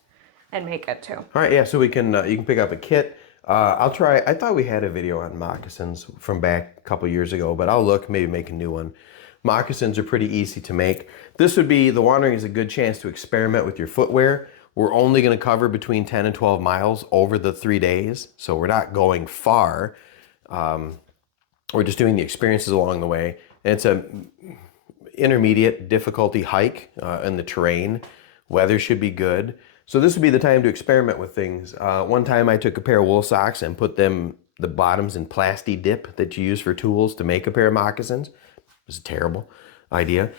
and make it too. All right, yeah. So we can you can pick up a kit. I'll try. I thought we had a video on moccasins from back a couple years ago, but I'll look, maybe make a new one. Moccasins are pretty easy to make. This would be, the wandering is a good chance to experiment with your footwear. We're only going to cover between 10 and 12 miles over the 3 days, so we're not going far. We're just doing the experiences along the way. And it's a intermediate difficulty hike in the terrain. Weather should be good. So this would be the time to experiment with things. One time I took a pair of wool socks and put the bottoms in Plasti Dip that you use for tools to make a pair of moccasins. It was a terrible idea.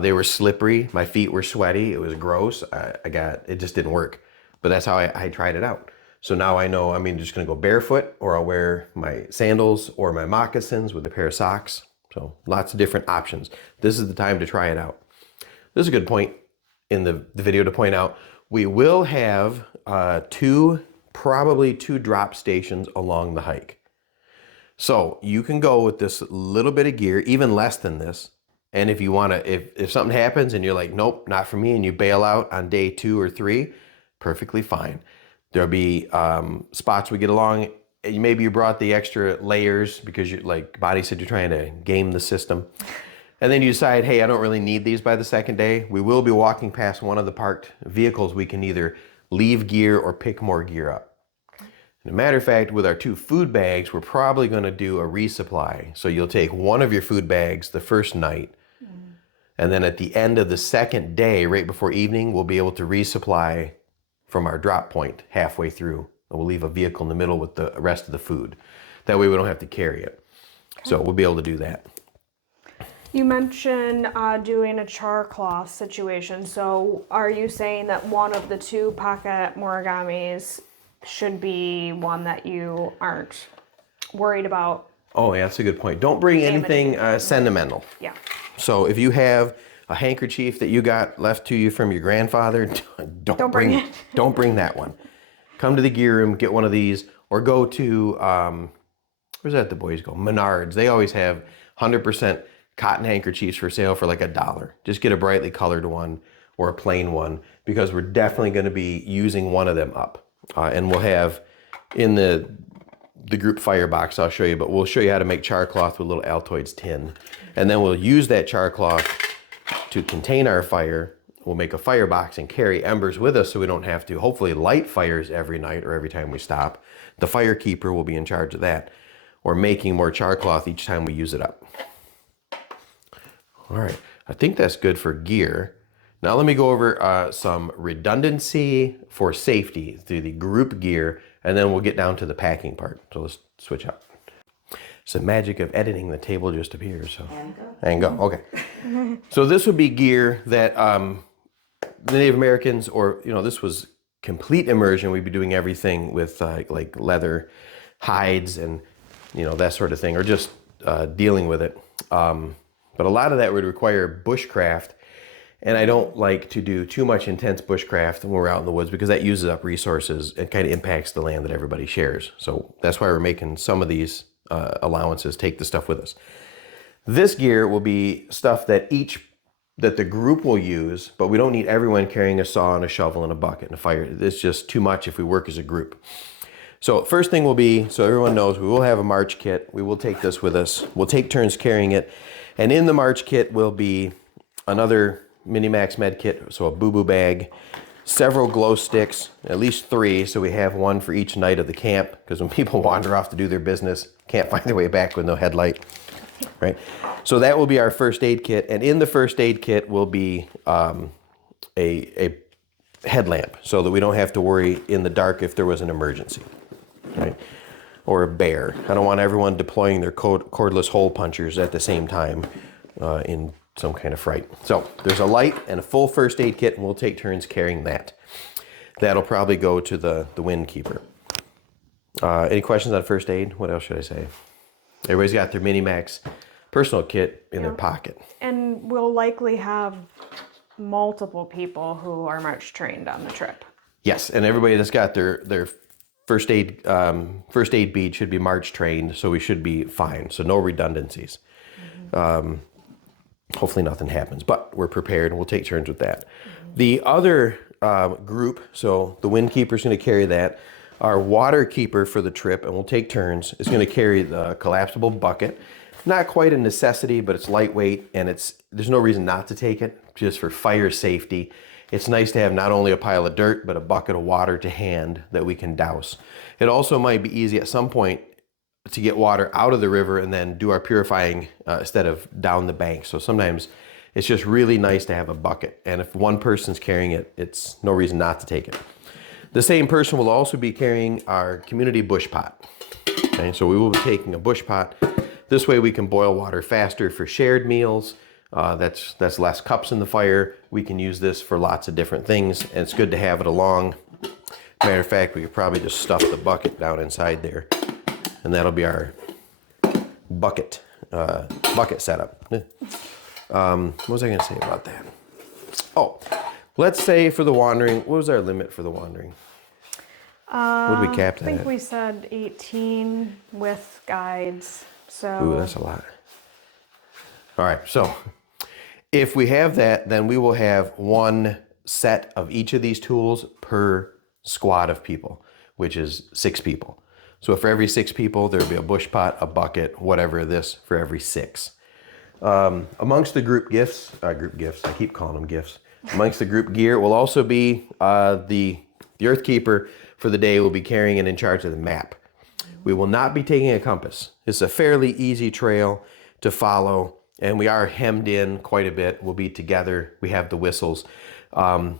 They were slippery. My feet were sweaty. It was gross. It just didn't work. But that's how I tried it out. So now I know I'm just going to go barefoot, or I'll wear my sandals or my moccasins with a pair of socks. So lots of different options. This is the time to try it out. This is a good point in the video to point out. We will have probably two drop stations along the hike. So you can go with this little bit of gear, even less than this. And if you want to, if something happens and you're like, nope, not for me, and you bail out on day 2 or 3, perfectly fine. There'll be spots we get along. Maybe you brought the extra layers because you're, like Bonnie said, you're trying to game the system. And then you decide, hey, I don't really need these by the second day. We will be walking past one of the parked vehicles. We can either leave gear or pick more gear up. As a matter of fact, with our 2 food bags, we're probably going to do a resupply. So you'll take one of your food bags the first night, and then at the end of the second day, right before evening, we'll be able to resupply from our drop point halfway through. And we'll leave a vehicle in the middle with the rest of the food. That way we don't have to carry it. Okay. So we'll be able to do that. You mentioned doing a char cloth situation. So are you saying that one of the 2 pocket morigamis should be one that you aren't worried about? Oh, yeah, that's a good point. Don't bring anything sentimental. Yeah. So if you have a handkerchief that you got left to you from your grandfather, don't bring it. Don't bring that one. Come to the gear room, get one of these, or go to, where's that the boys go? Menards. They always have 100% cotton handkerchiefs for sale for like $1. Just get a brightly colored one or a plain one, because we're definitely going to be using one of them up. And we'll have in the group firebox, I'll show you, but we'll show you how to make char cloth with little Altoids tin. And then we'll use that char cloth to contain our fire. We'll make a firebox and carry embers with us so we don't have to hopefully light fires every night or every time we stop. The fire keeper will be in charge of that. or making more char cloth each time we use it up. All right, I think that's good for gear. Now let me go over some redundancy for safety through the group gear, and then we'll get down to the packing part. So let's switch up. It's the magic of editing. The table just appears. So. And go. Okay. So this would be gear that the Native Americans, or this was complete immersion. We'd be doing everything with like leather, hides, and that sort of thing, or just dealing with it. But a lot of that would require bushcraft. And I don't like to do too much intense bushcraft when we're out in the woods because that uses up resources and kind of impacts the land that everybody shares. So that's why we're making some of these allowances, take the stuff with us. This gear will be stuff that the group will use, but we don't need everyone carrying a saw and a shovel and a bucket and a fire. It's just too much if we work as a group. So first thing will be, so everyone knows, we will have a march kit. We will take this with us. We'll take turns carrying it. And in the march kit will be another Minimax med kit, so a boo-boo bag, several glow sticks, at least 3, so we have one for each night of the camp, because when people wander off to do their business, can't find their way back with no headlight, right? So that will be our first aid kit, and in the first aid kit will be a headlamp, so that we don't have to worry in the dark if there was an emergency, right? Or a bear. I don't want everyone deploying their cordless hole punchers at the same time in some kind of fright. So there's a light and a full first aid kit, and we'll take turns carrying that. That'll probably go to the wind keeper. Any questions on first aid? What else should I say? Everybody's got their Minimax personal kit in their pocket. And we'll likely have multiple people who are march trained on the trip. Yes, and everybody that's got their first aid bead should be march trained, so we should be fine. So no redundancies. Hopefully nothing happens, but we're prepared and we'll take turns with that. The other group, so the wind keeper's going to carry that. Our water keeper for the trip, and we'll take turns, is going to carry the collapsible bucket. Not quite a necessity, but it's lightweight, and there's no reason not to take it, just for fire safety. It's nice to have not only a pile of dirt, but a bucket of water to hand that we can douse. It also might be easy at some point to get water out of the river and then do our purifying instead of down the bank. So sometimes it's just really nice to have a bucket. And if one person's carrying it, it's no reason not to take it. The same person will also be carrying our community bush pot. Okay, so we will be taking a bush pot. This way we can boil water faster for shared meals. That's less cups in the fire. We can use this for lots of different things, and it's good to have it along. Matter of fact, we could probably just stuff the bucket down inside there, and that'll be our bucket setup. What was I going to say about that? Oh, let's say for the wandering, what was our limit for the wandering? What did we cap that I think at? we said 18 with guides. So Ooh, that's a lot. All right, so if we have that, then we will have one set of each of these tools per squad of people, which is 6 people. So for every 6 people, there'll be a bush pot, a bucket, whatever this for every 6. Amongst the group gifts, I keep calling them gifts. Amongst the group gear will also be the earth keeper for the day will be carrying and in charge of the map. We will not be taking a compass. It's a fairly easy trail to follow, and we are hemmed in quite a bit. We'll be together. We have the whistles. I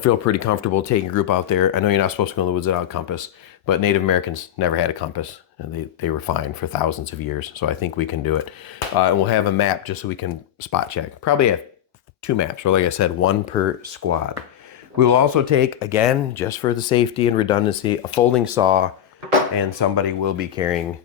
feel pretty comfortable taking a group out there. I know you're not supposed to go in the woods without a compass, but Native Americans never had a compass, and they were fine for thousands of years, so I think we can do it. And we'll have a map just so we can spot check. Probably have 2 maps, or like I said, 1 per squad. We will also take, again, just for the safety and redundancy, a folding saw, and somebody will be carrying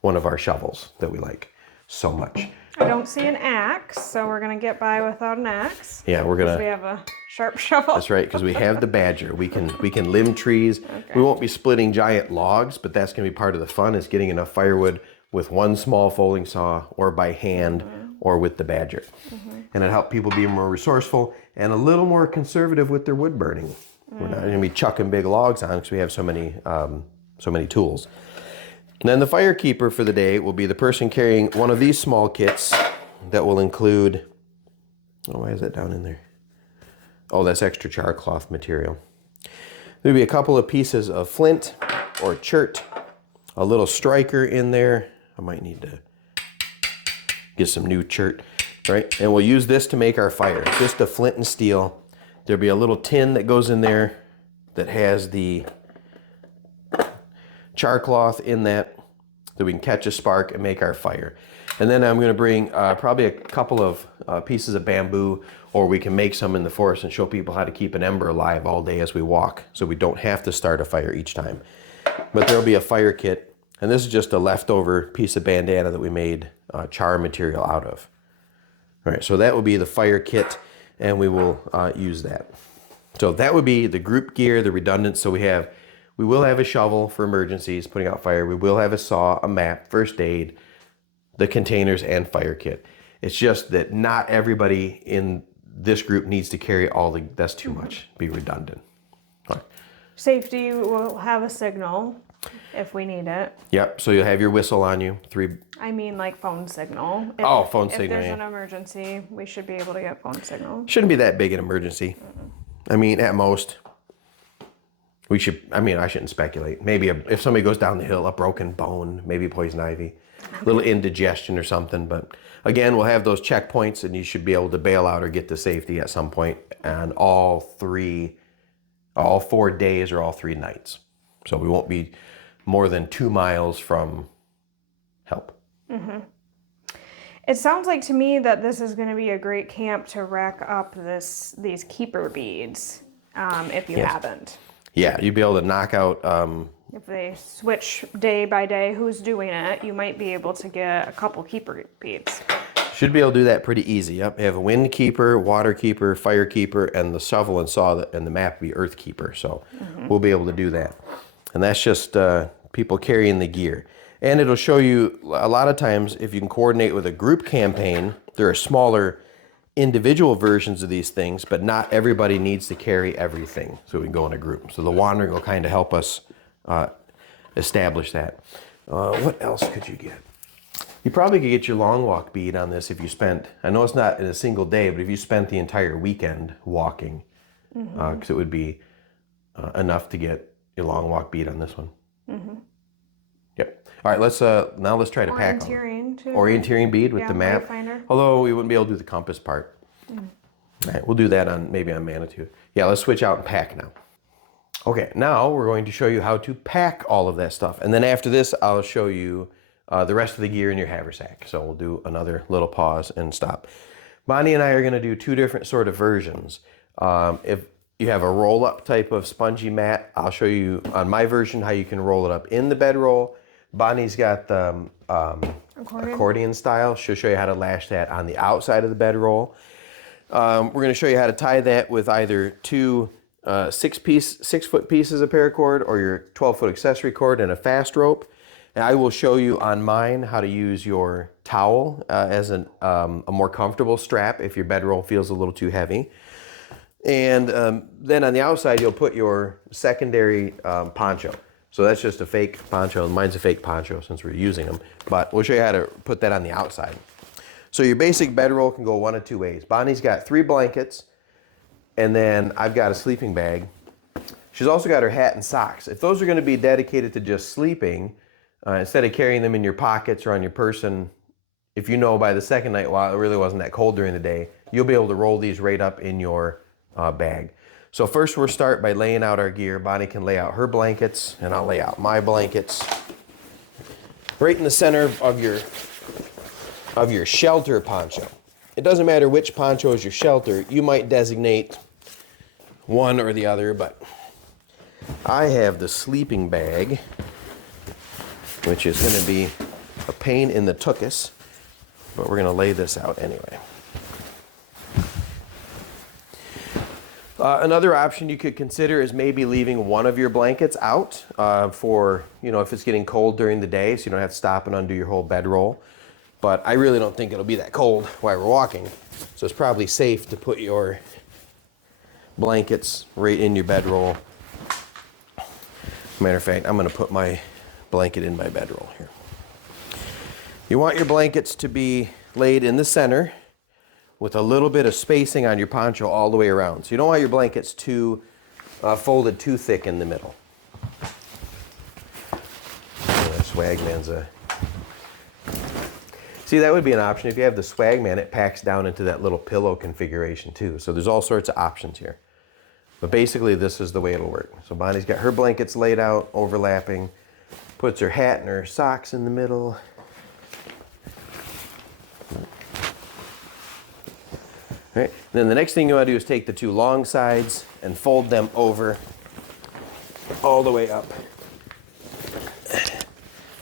one of our shovels that we like so much. I don't see an axe, so we're gonna get by without an axe. Yeah, we're gonna. We have a sharp shovel. That's right, because we have the badger. We can limb trees. Okay. We won't be splitting giant logs, but that's gonna be part of the fun, is getting enough firewood with 1 small folding saw, or by hand, or with the badger. And it'll help people be more resourceful and a little more conservative with their wood burning. We're not gonna be chucking big logs on because we have so many tools. And then the fire keeper for the day will be the person carrying one of these small kits that will include, oh, why is that down in there? Oh, that's extra char cloth material. There'll be a couple of pieces of flint or chert, a little striker in there. I might need to get some new chert, right? And we'll use this to make our fire, just a flint and steel. There'll be a little tin that goes in there that has the char cloth in that we can catch a spark and make our fire. And then I'm gonna bring probably a couple of pieces of bamboo, or we can make some in the forest and show people how to keep an ember alive all day as we walk, so we don't have to start a fire each time. But there'll be a fire kit, and this is just a leftover piece of bandana that we made char material out of. All right, so that will be the fire kit, and we will use that. So that would be the group gear, the redundant. So we will have a shovel for emergencies, putting out fire. We will have a saw, a map, first aid, the containers, and fire kit. It's just that not everybody in this group needs to carry all the, that's too much, be redundant. All right. Safety will have a signal if we need it. Yep, so you'll have your whistle on you. I mean like phone signal. Phone signal. If there's yeah. an emergency, we should be able to get phone signal. Shouldn't be that big an emergency. I mean, at most, we should, I shouldn't speculate. Maybe if somebody goes down the hill, a broken bone, maybe poison ivy, a little indigestion or something. But again, we'll have those checkpoints and you should be able to bail out or get to safety at some point on all 4 days or all 3 nights. So we won't be more than 2 miles from help. Mm-hmm. It sounds like to me that this is going to be a great camp to rack up these keeper beads, if you haven't. Yeah, you'd be able to knock out... if they switch day by day who's doing it, you might be able to get a couple keeper beads. Should be able to do that pretty easy. Yep, you have a wind keeper, water keeper, fire keeper, and the shovel and saw and the map be earth keeper. So we'll be able to do that. And that's just people carrying the gear. And it'll show you a lot of times if you can coordinate with a group campaign, there are smaller individual versions of these things, but not everybody needs to carry everything. So we can go in a group. So the wandering will kind of help us establish that. What else could you get? You probably could get your long walk bead on this if you spent, I know it's not in a single day, but if you spent the entire weekend walking, because it would be enough to get your long walk bead on this one. Yep. All right, let's try to pack on. Orienteering bead with the map. Although we wouldn't be able to do the compass part. All right, we'll do that maybe on Manitou. Yeah, let's switch out and pack now. Okay, now we're going to show you how to pack all of that stuff. And then after this, I'll show you the rest of the gear in your haversack. So we'll do another little pause and stop. Bonnie and I are going to do 2 different sort of versions. If you have a roll-up type of spongy mat, I'll show you on my version how you can roll it up in the bedroll. Bonnie's got the accordion style. She'll show you how to lash that on the outside of the bedroll. We're going to show you how to tie that with either 2 6-foot pieces of paracord or your 12-foot accessory cord and a fast rope. And I will show you on mine how to use your towel as a more comfortable strap if your bedroll feels a little too heavy. And then on the outside, you'll put your secondary poncho. So that's just a fake poncho. Mine's a fake poncho since we're using them. But we'll show you how to put that on the outside. So your basic bedroll can go 1 of 2 ways. Bonnie's got 3 blankets, and then I've got a sleeping bag. She's also got her hat and socks. If those are going to be dedicated to just sleeping, instead of carrying them in your pockets or on your person, if you know by the second night, while it really wasn't that cold during the day, you'll be able to roll these right up in your bag. So first we'll start by laying out our gear. Bonnie can lay out her blankets, and I'll lay out my blankets. Right in the center of your shelter poncho. It doesn't matter which poncho is your shelter. You might designate one or the other, but I have the sleeping bag, which is going to be a pain in the tuchus, but we're going to lay this out anyway. Another option you could consider is maybe leaving one of your blankets out for, if it's getting cold during the day, so you don't have to stop and undo your whole bedroll. But I really don't think it'll be that cold while we're walking, so it's probably safe to put your blankets right in your bedroll. Matter of fact, I'm going to put my blanket in my bedroll here. You want your blankets to be laid in the center with a little bit of spacing on your poncho all the way around. So you don't want your blankets folded too thick in the middle. So Swagman's a... See, that would be an option. If you have the Swagman, it packs down into that little pillow configuration too. So there's all sorts of options here. But basically, this is the way it'll work. So Bonnie's got her blankets laid out, overlapping, puts her hat and her socks in the middle. All right. Then the next thing you want to do is take the two long sides and fold them over all the way up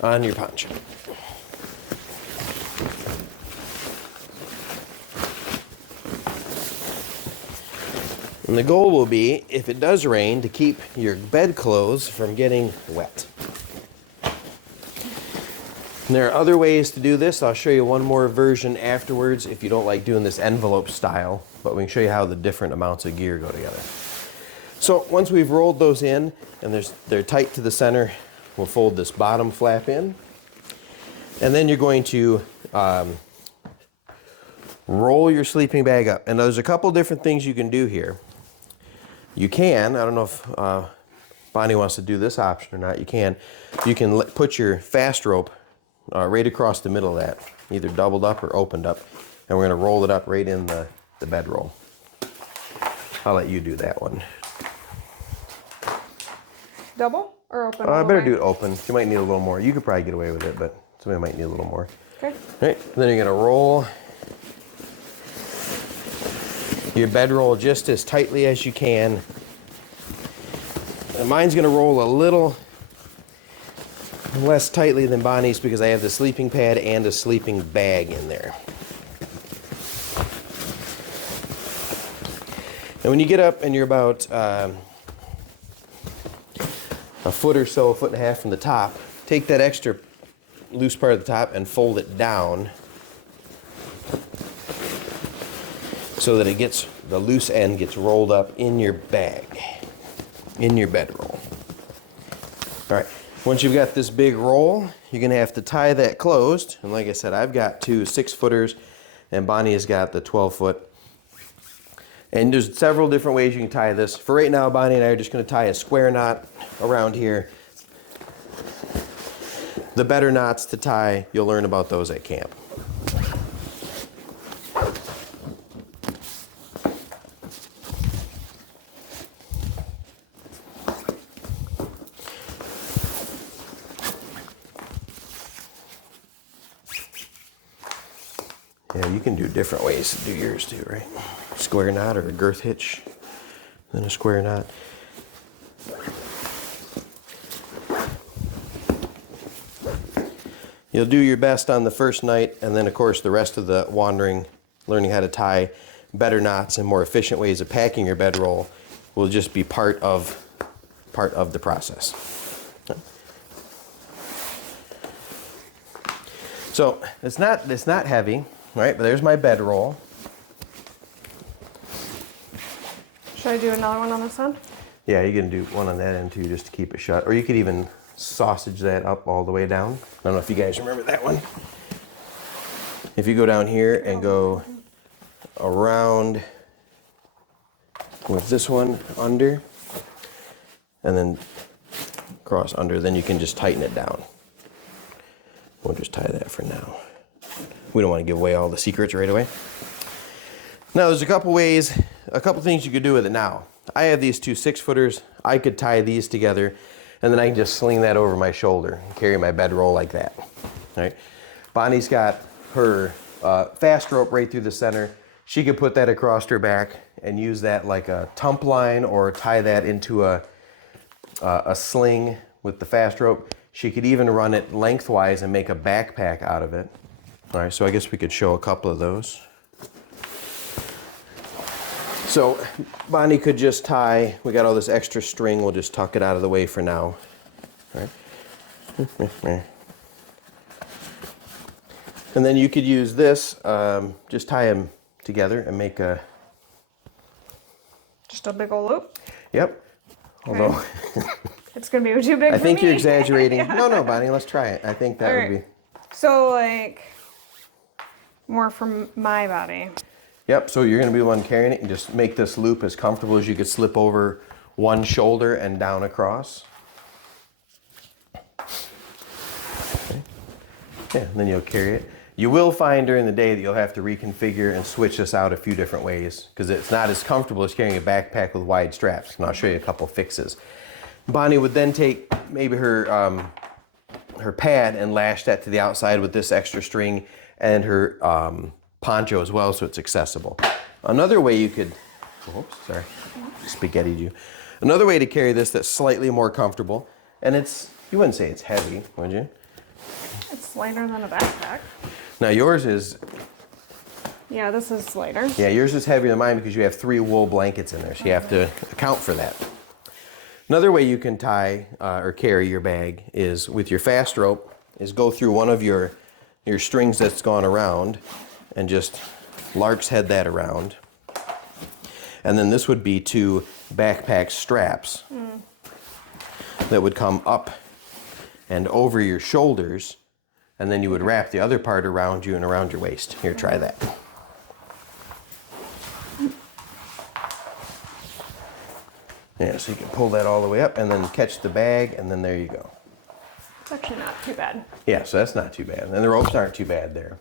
on your poncho. And the goal will be, if it does rain, to keep your bedclothes from getting wet. And there are other ways to do this. I'll show you one more version afterwards if you don't like doing this envelope style, but we can show you how the different amounts of gear go together. So once we've rolled those in and they're tight to the center, we'll fold this bottom flap in. And then you're going to roll your sleeping bag up. And there's a couple different things you can do here. You can, I don't know if Bonnie wants to do this option or not, you can put your fast rope right across the middle of that, either doubled up or opened up, and we're going to roll it up right in the bedroll. I'll let you do that one. Double or open? I better do it open. You might need a little more. You could probably get away with it, but somebody might need a little more. Okay. All right, then you're going to roll your bedroll just as tightly as you can. And mine's going to roll a little less tightly than Bonnie's because I have the sleeping pad and a sleeping bag in there. And when you get up and you're about a foot or so, a foot and a half from the top, take that extra loose part of the top and fold it down so that the loose end gets rolled up in your bag, in your bedroll. All right, once you've got this big roll, you're gonna have to tie that closed. And like I said, I've got two 6-footers and Bonnie has got the 12-foot. And there's several different ways you can tie this. For right now, Bonnie and I are just gonna tie a square knot around here. The better knots to tie, you'll learn about those at camp. Yeah, you can do different ways to do yours too, right? Square knot or a girth hitch, then a square knot. You'll do your best on the first night, and then of course the rest of the wandering, learning how to tie better knots and more efficient ways of packing your bedroll will just be part of the process. So it's not heavy. Right, but there's my bedroll. Should I do another one on this end? Yeah, you can do one on that end too, just to keep it shut. Or you could even sausage that up all the way down. I don't know if you guys remember that one. If you go down here and go around with this one under, and then cross under, then you can just tighten it down. We'll just tie that for now. We don't want to give away all the secrets right away. Now there's a couple things you could do with it now. I have these two 6-footers. I could tie these together and then I can just sling that over my shoulder and carry my bedroll like that. All right. Bonnie's got her fast rope right through the center. She could put that across her back and use that like a tump line or tie that into a sling with the fast rope. She could even run it lengthwise and make a backpack out of it. All right, so I guess we could show a couple of those. So Bonnie could just tie, we got all this extra string, we'll just tuck it out of the way for now. All right. And then you could use this, just tie them together and make a... Just a big old loop? Yep. Okay. Although... It's going to be too big I for think me. you're exaggerating. Yeah. No, Bonnie, let's try it. I think that would be... So, like, more from my body. Yep, so you're going to be the one carrying it and just make this loop as comfortable as you could slip over one shoulder and down across. Yeah, and then you'll carry it. You will find during the day that you'll have to reconfigure and switch this out a few different ways because it's not as comfortable as carrying a backpack with wide straps. And I'll show you a couple fixes. Bonnie would then take maybe her pad and lash that to the outside with this extra string and her poncho as well, so it's accessible. Another way you could, oops, sorry, spaghettied you. Another way to carry this that's slightly more comfortable, and you wouldn't say it's heavy, would you? It's lighter than a backpack. Now yours is, Yeah, this is lighter. yeah, yours is heavier than mine because you have 3 wool blankets in there, so you have to account for that. Another way you can tie or carry your bag is with your fast rope, is go through one of your strings that's gone around and just lark's head that around. And then this would be 2 backpack straps that would come up and over your shoulders, and then you would wrap the other part around you and around your waist. Here, try that. Yeah, so you can pull that all the way up and then catch the bag, and then there you go. It's actually not too bad. Yeah, so that's not too bad. And the ropes aren't too bad there.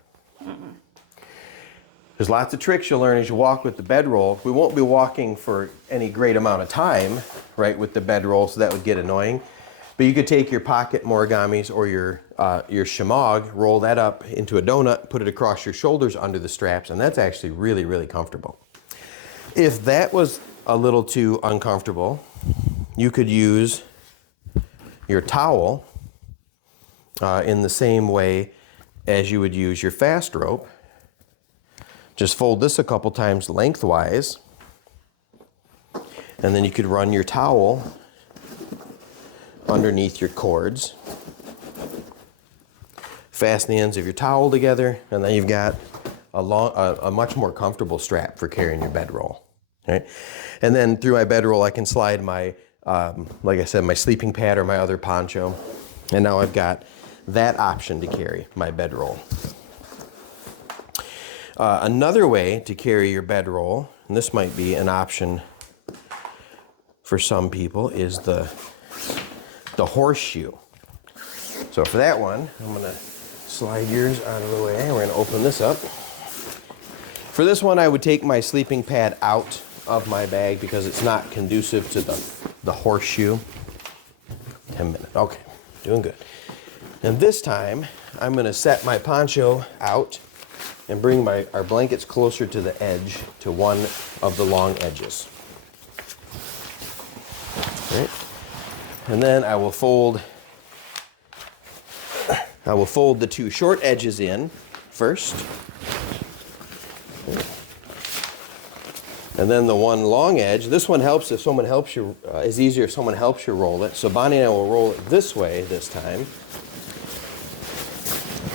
There's lots of tricks you'll learn as you walk with the bedroll. We won't be walking for any great amount of time, right, with the bedroll, so that would get annoying. But you could take your pocket morigamis or your shemagh, roll that up into a donut, put it across your shoulders under the straps, and that's actually really, really comfortable. If that was a little too uncomfortable, you could use your towel in the same way as you would use your fast rope. Just fold this a couple times lengthwise, and then you could run your towel underneath your cords. Fasten the ends of your towel together, and then you've got a much more comfortable strap for carrying your bedroll. Right? And then through my bedroll, I can slide my, like I said, my sleeping pad or my other poncho. And now I've got that option to carry my bedroll. Another way to carry your bedroll, and this might be an option for some people, is the horseshoe. So for that one, I'm going to slide yours out of the way. We're going to open this up. For this one, I would take my sleeping pad out of my bag because it's not conducive to the horseshoe. 10 minutes. Okay, doing good. And this time, I'm going to set my poncho out and bring our blankets closer to the edge, to one of the long edges. Right? And then I will fold the 2 short edges in first. And then the one long edge. This one helps if someone helps you, is easier if someone helps you roll it. So Bonnie and I will roll it this way this time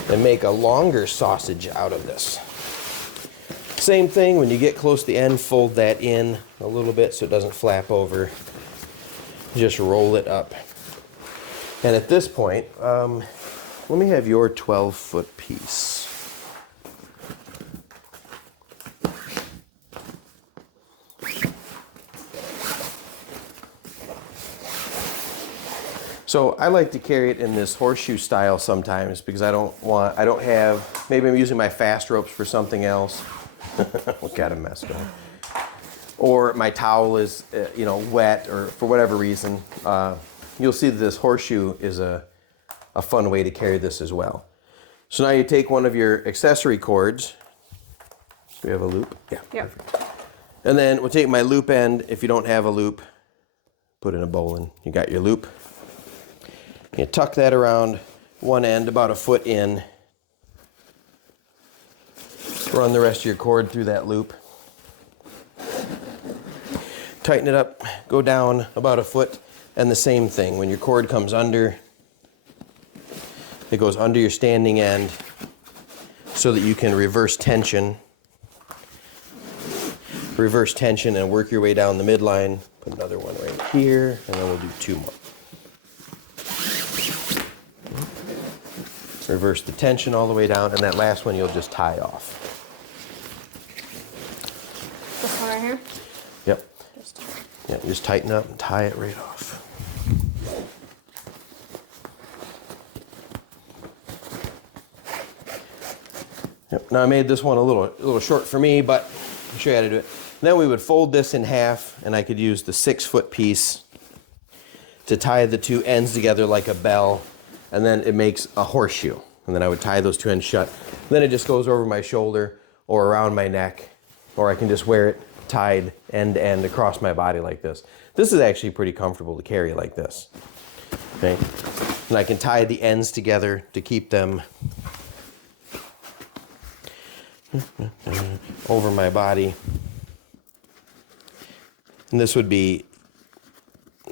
and make a longer sausage out of this. Same thing, when you get close to the end, fold that in a little bit so it doesn't flap over. Just roll it up. And at this point, let me have your 12-foot piece. So I like to carry it in this horseshoe style sometimes because maybe I'm using my fast ropes for something else. What kind of mess going? Or my towel is, wet, or for whatever reason. You'll see that this horseshoe is a fun way to carry this as well. So now you take one of your accessory cords. Do we have a loop? Yeah. Yep. And then we'll take my loop end. If you don't have a loop, put in a bowline. You got your loop. You tuck that around one end, about a foot in. Run the rest of your cord through that loop. Tighten it up, go down about a foot, and the same thing. When your cord comes under, it goes under your standing end so that you can reverse tension and work your way down the midline. Put another one right here, and then we'll do 2 more. Reverse the tension all the way down, and that last one you'll just tie off. This one right here? Yep. Yeah, just tighten up and tie it right off. Now I made this one a little short for me, but I'll show you how to do it. Then we would fold this in half, and I could use the 6-foot piece to tie the two ends together like a bell, and then it makes a horseshoe. And then I would tie those two ends shut. Then it just goes over my shoulder or around my neck, or I can just wear it tied end to end across my body like this. This is actually pretty comfortable to carry like this. Okay? And I can tie the ends together to keep them over my body. And this would be,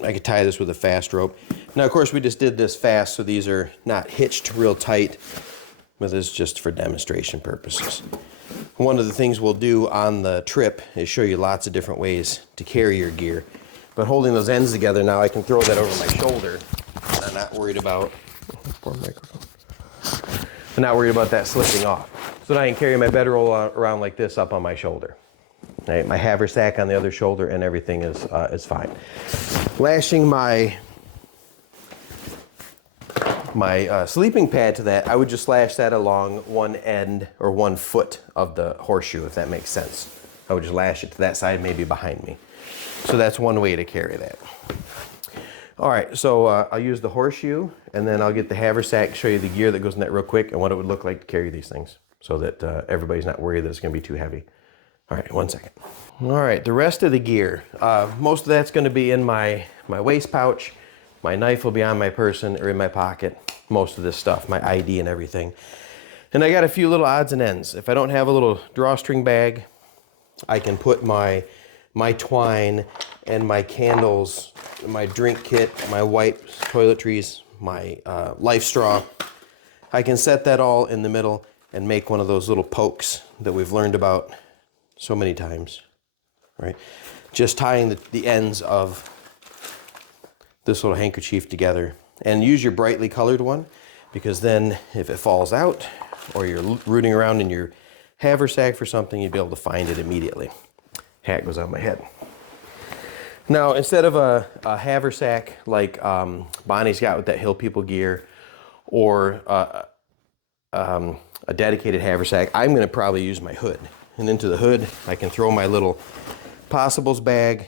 I could tie this with a fast rope. Now, of course, we just did this fast, so these are not hitched real tight, but this is just for demonstration purposes. One of the things we'll do on the trip is show you lots of different ways to carry your gear. But holding those ends together, now I can throw that over my shoulder. And I'm not worried about, poor microphone. I'm not worried about that slipping off. So now I can carry my bedroll around like this up on my shoulder. Right, my haversack on the other shoulder, and everything is fine. Lashing my sleeping pad to that, I would just lash that along one end or 1 foot of the horseshoe, if that makes sense. I would just lash it to that side, maybe behind me. So that's one way to carry that. All right, so I'll use the horseshoe, and then I'll get the haversack, show you the gear that goes in that real quick and what it would look like to carry these things, so that everybody's not worried that it's gonna be too heavy. All right, 1 second. All right, the rest of the gear, most of that's gonna be in my waist pouch. My knife will be on my person or in my pocket, most of this stuff, my ID and everything. And I got a few little odds and ends. If I don't have a little drawstring bag, I can put my twine and my candles, my drink kit, my wipes, toiletries, my life straw. I can set that all in the middle and make one of those little pokes that we've learned about so many times, right? Just tying the ends of this little handkerchief together, and use your brightly colored one, because then if it falls out or you're rooting around in your haversack for something, you'd be able to find it immediately. Hat goes on my head. Now, instead of a haversack like Bonnie's got with that Hill People gear, or a dedicated haversack, I'm going to probably use my hood. And into the hood, I can throw my little Possibles bag,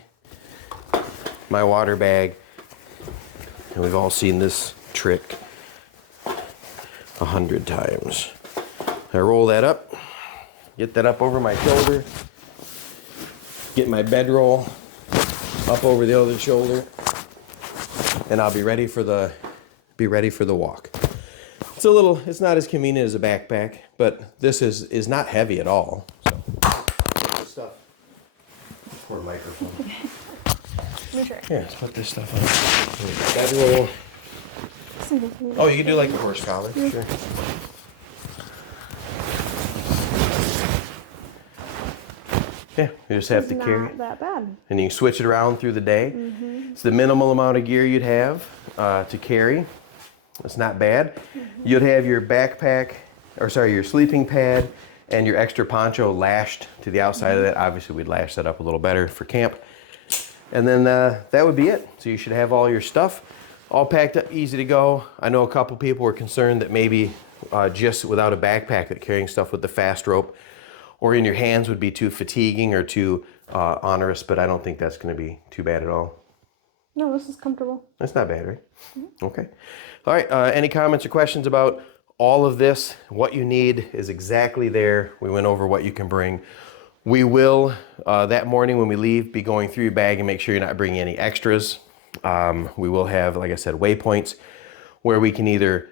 my water bag, and we've all seen this trick 100 times. I roll that up, get that up over my shoulder, get my bedroll up over the other shoulder, and I'll be ready for the walk. It's not as convenient as a backpack, but this is not heavy at all. So stuff. Poor microphone. Sure. Here, let's put this stuff on. Bedroll. Oh, you can do like the horse collar. Yeah. Sure. Yeah, you just have to carry it. Not that bad. And you can switch it around through the day. Mm-hmm. It's the minimal amount of gear you'd have to carry. It's not bad. Mm-hmm. You'd have your backpack, your sleeping pad, and your extra poncho lashed to the outside of that. Obviously, we'd lash that up a little better for camp. And then that would be it. So you should have all your stuff all packed up, easy to go. I know a couple people were concerned that maybe just without a backpack, that carrying stuff with the fast rope or in your hands would be too fatiguing or too onerous, but I don't think that's going to be too bad at all. No, this is comfortable. That's not bad, right? Mm-hmm. Okay. All right, any comments or questions about all of this? What you need is exactly there. We went over what you can bring. We will, that morning when we leave, be going through your bag and make sure you're not bringing any extras. We will have, like I said, waypoints where we can either,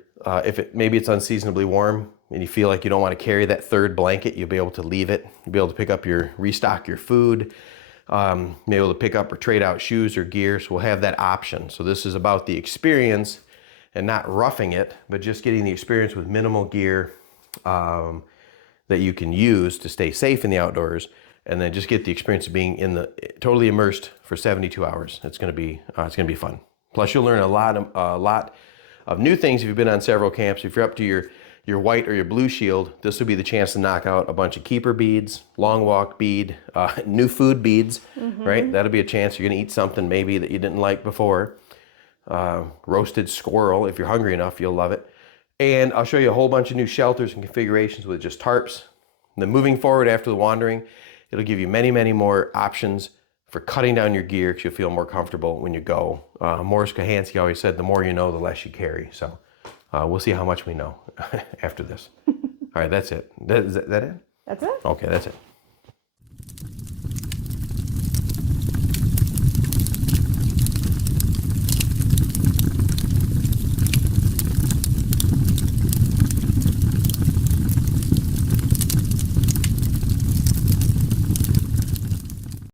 maybe it's unseasonably warm and you feel like you don't want to carry that third blanket, you'll be able to leave it. You'll be able to pick up restock your food, be able to pick up or trade out shoes or gear. So we'll have that option. So this is about the experience and not roughing it, but just getting the experience with minimal gear that you can use to stay safe in the outdoors, and then just get the experience of being totally immersed for 72 hours. It's going to be fun. Plus, you'll learn a lot of new things if you've been on several camps. If you're up to your white or your blue shield, this will be the chance to knock out a bunch of keeper beads, long walk bead, new food beads, right? That'll be a chance you're going to eat something maybe that you didn't like before. Roasted squirrel, if you're hungry enough, you'll love it. And I'll show you a whole bunch of new shelters and configurations with just tarps, Then moving forward after the wandering, it'll give you many, many more options for cutting down your gear because you'll feel more comfortable when you go. Morris Kahansky always said, the more you know, the less you carry. So we'll see how much we know after this. All right, that's it. Is that it? That's it. Okay, that's it.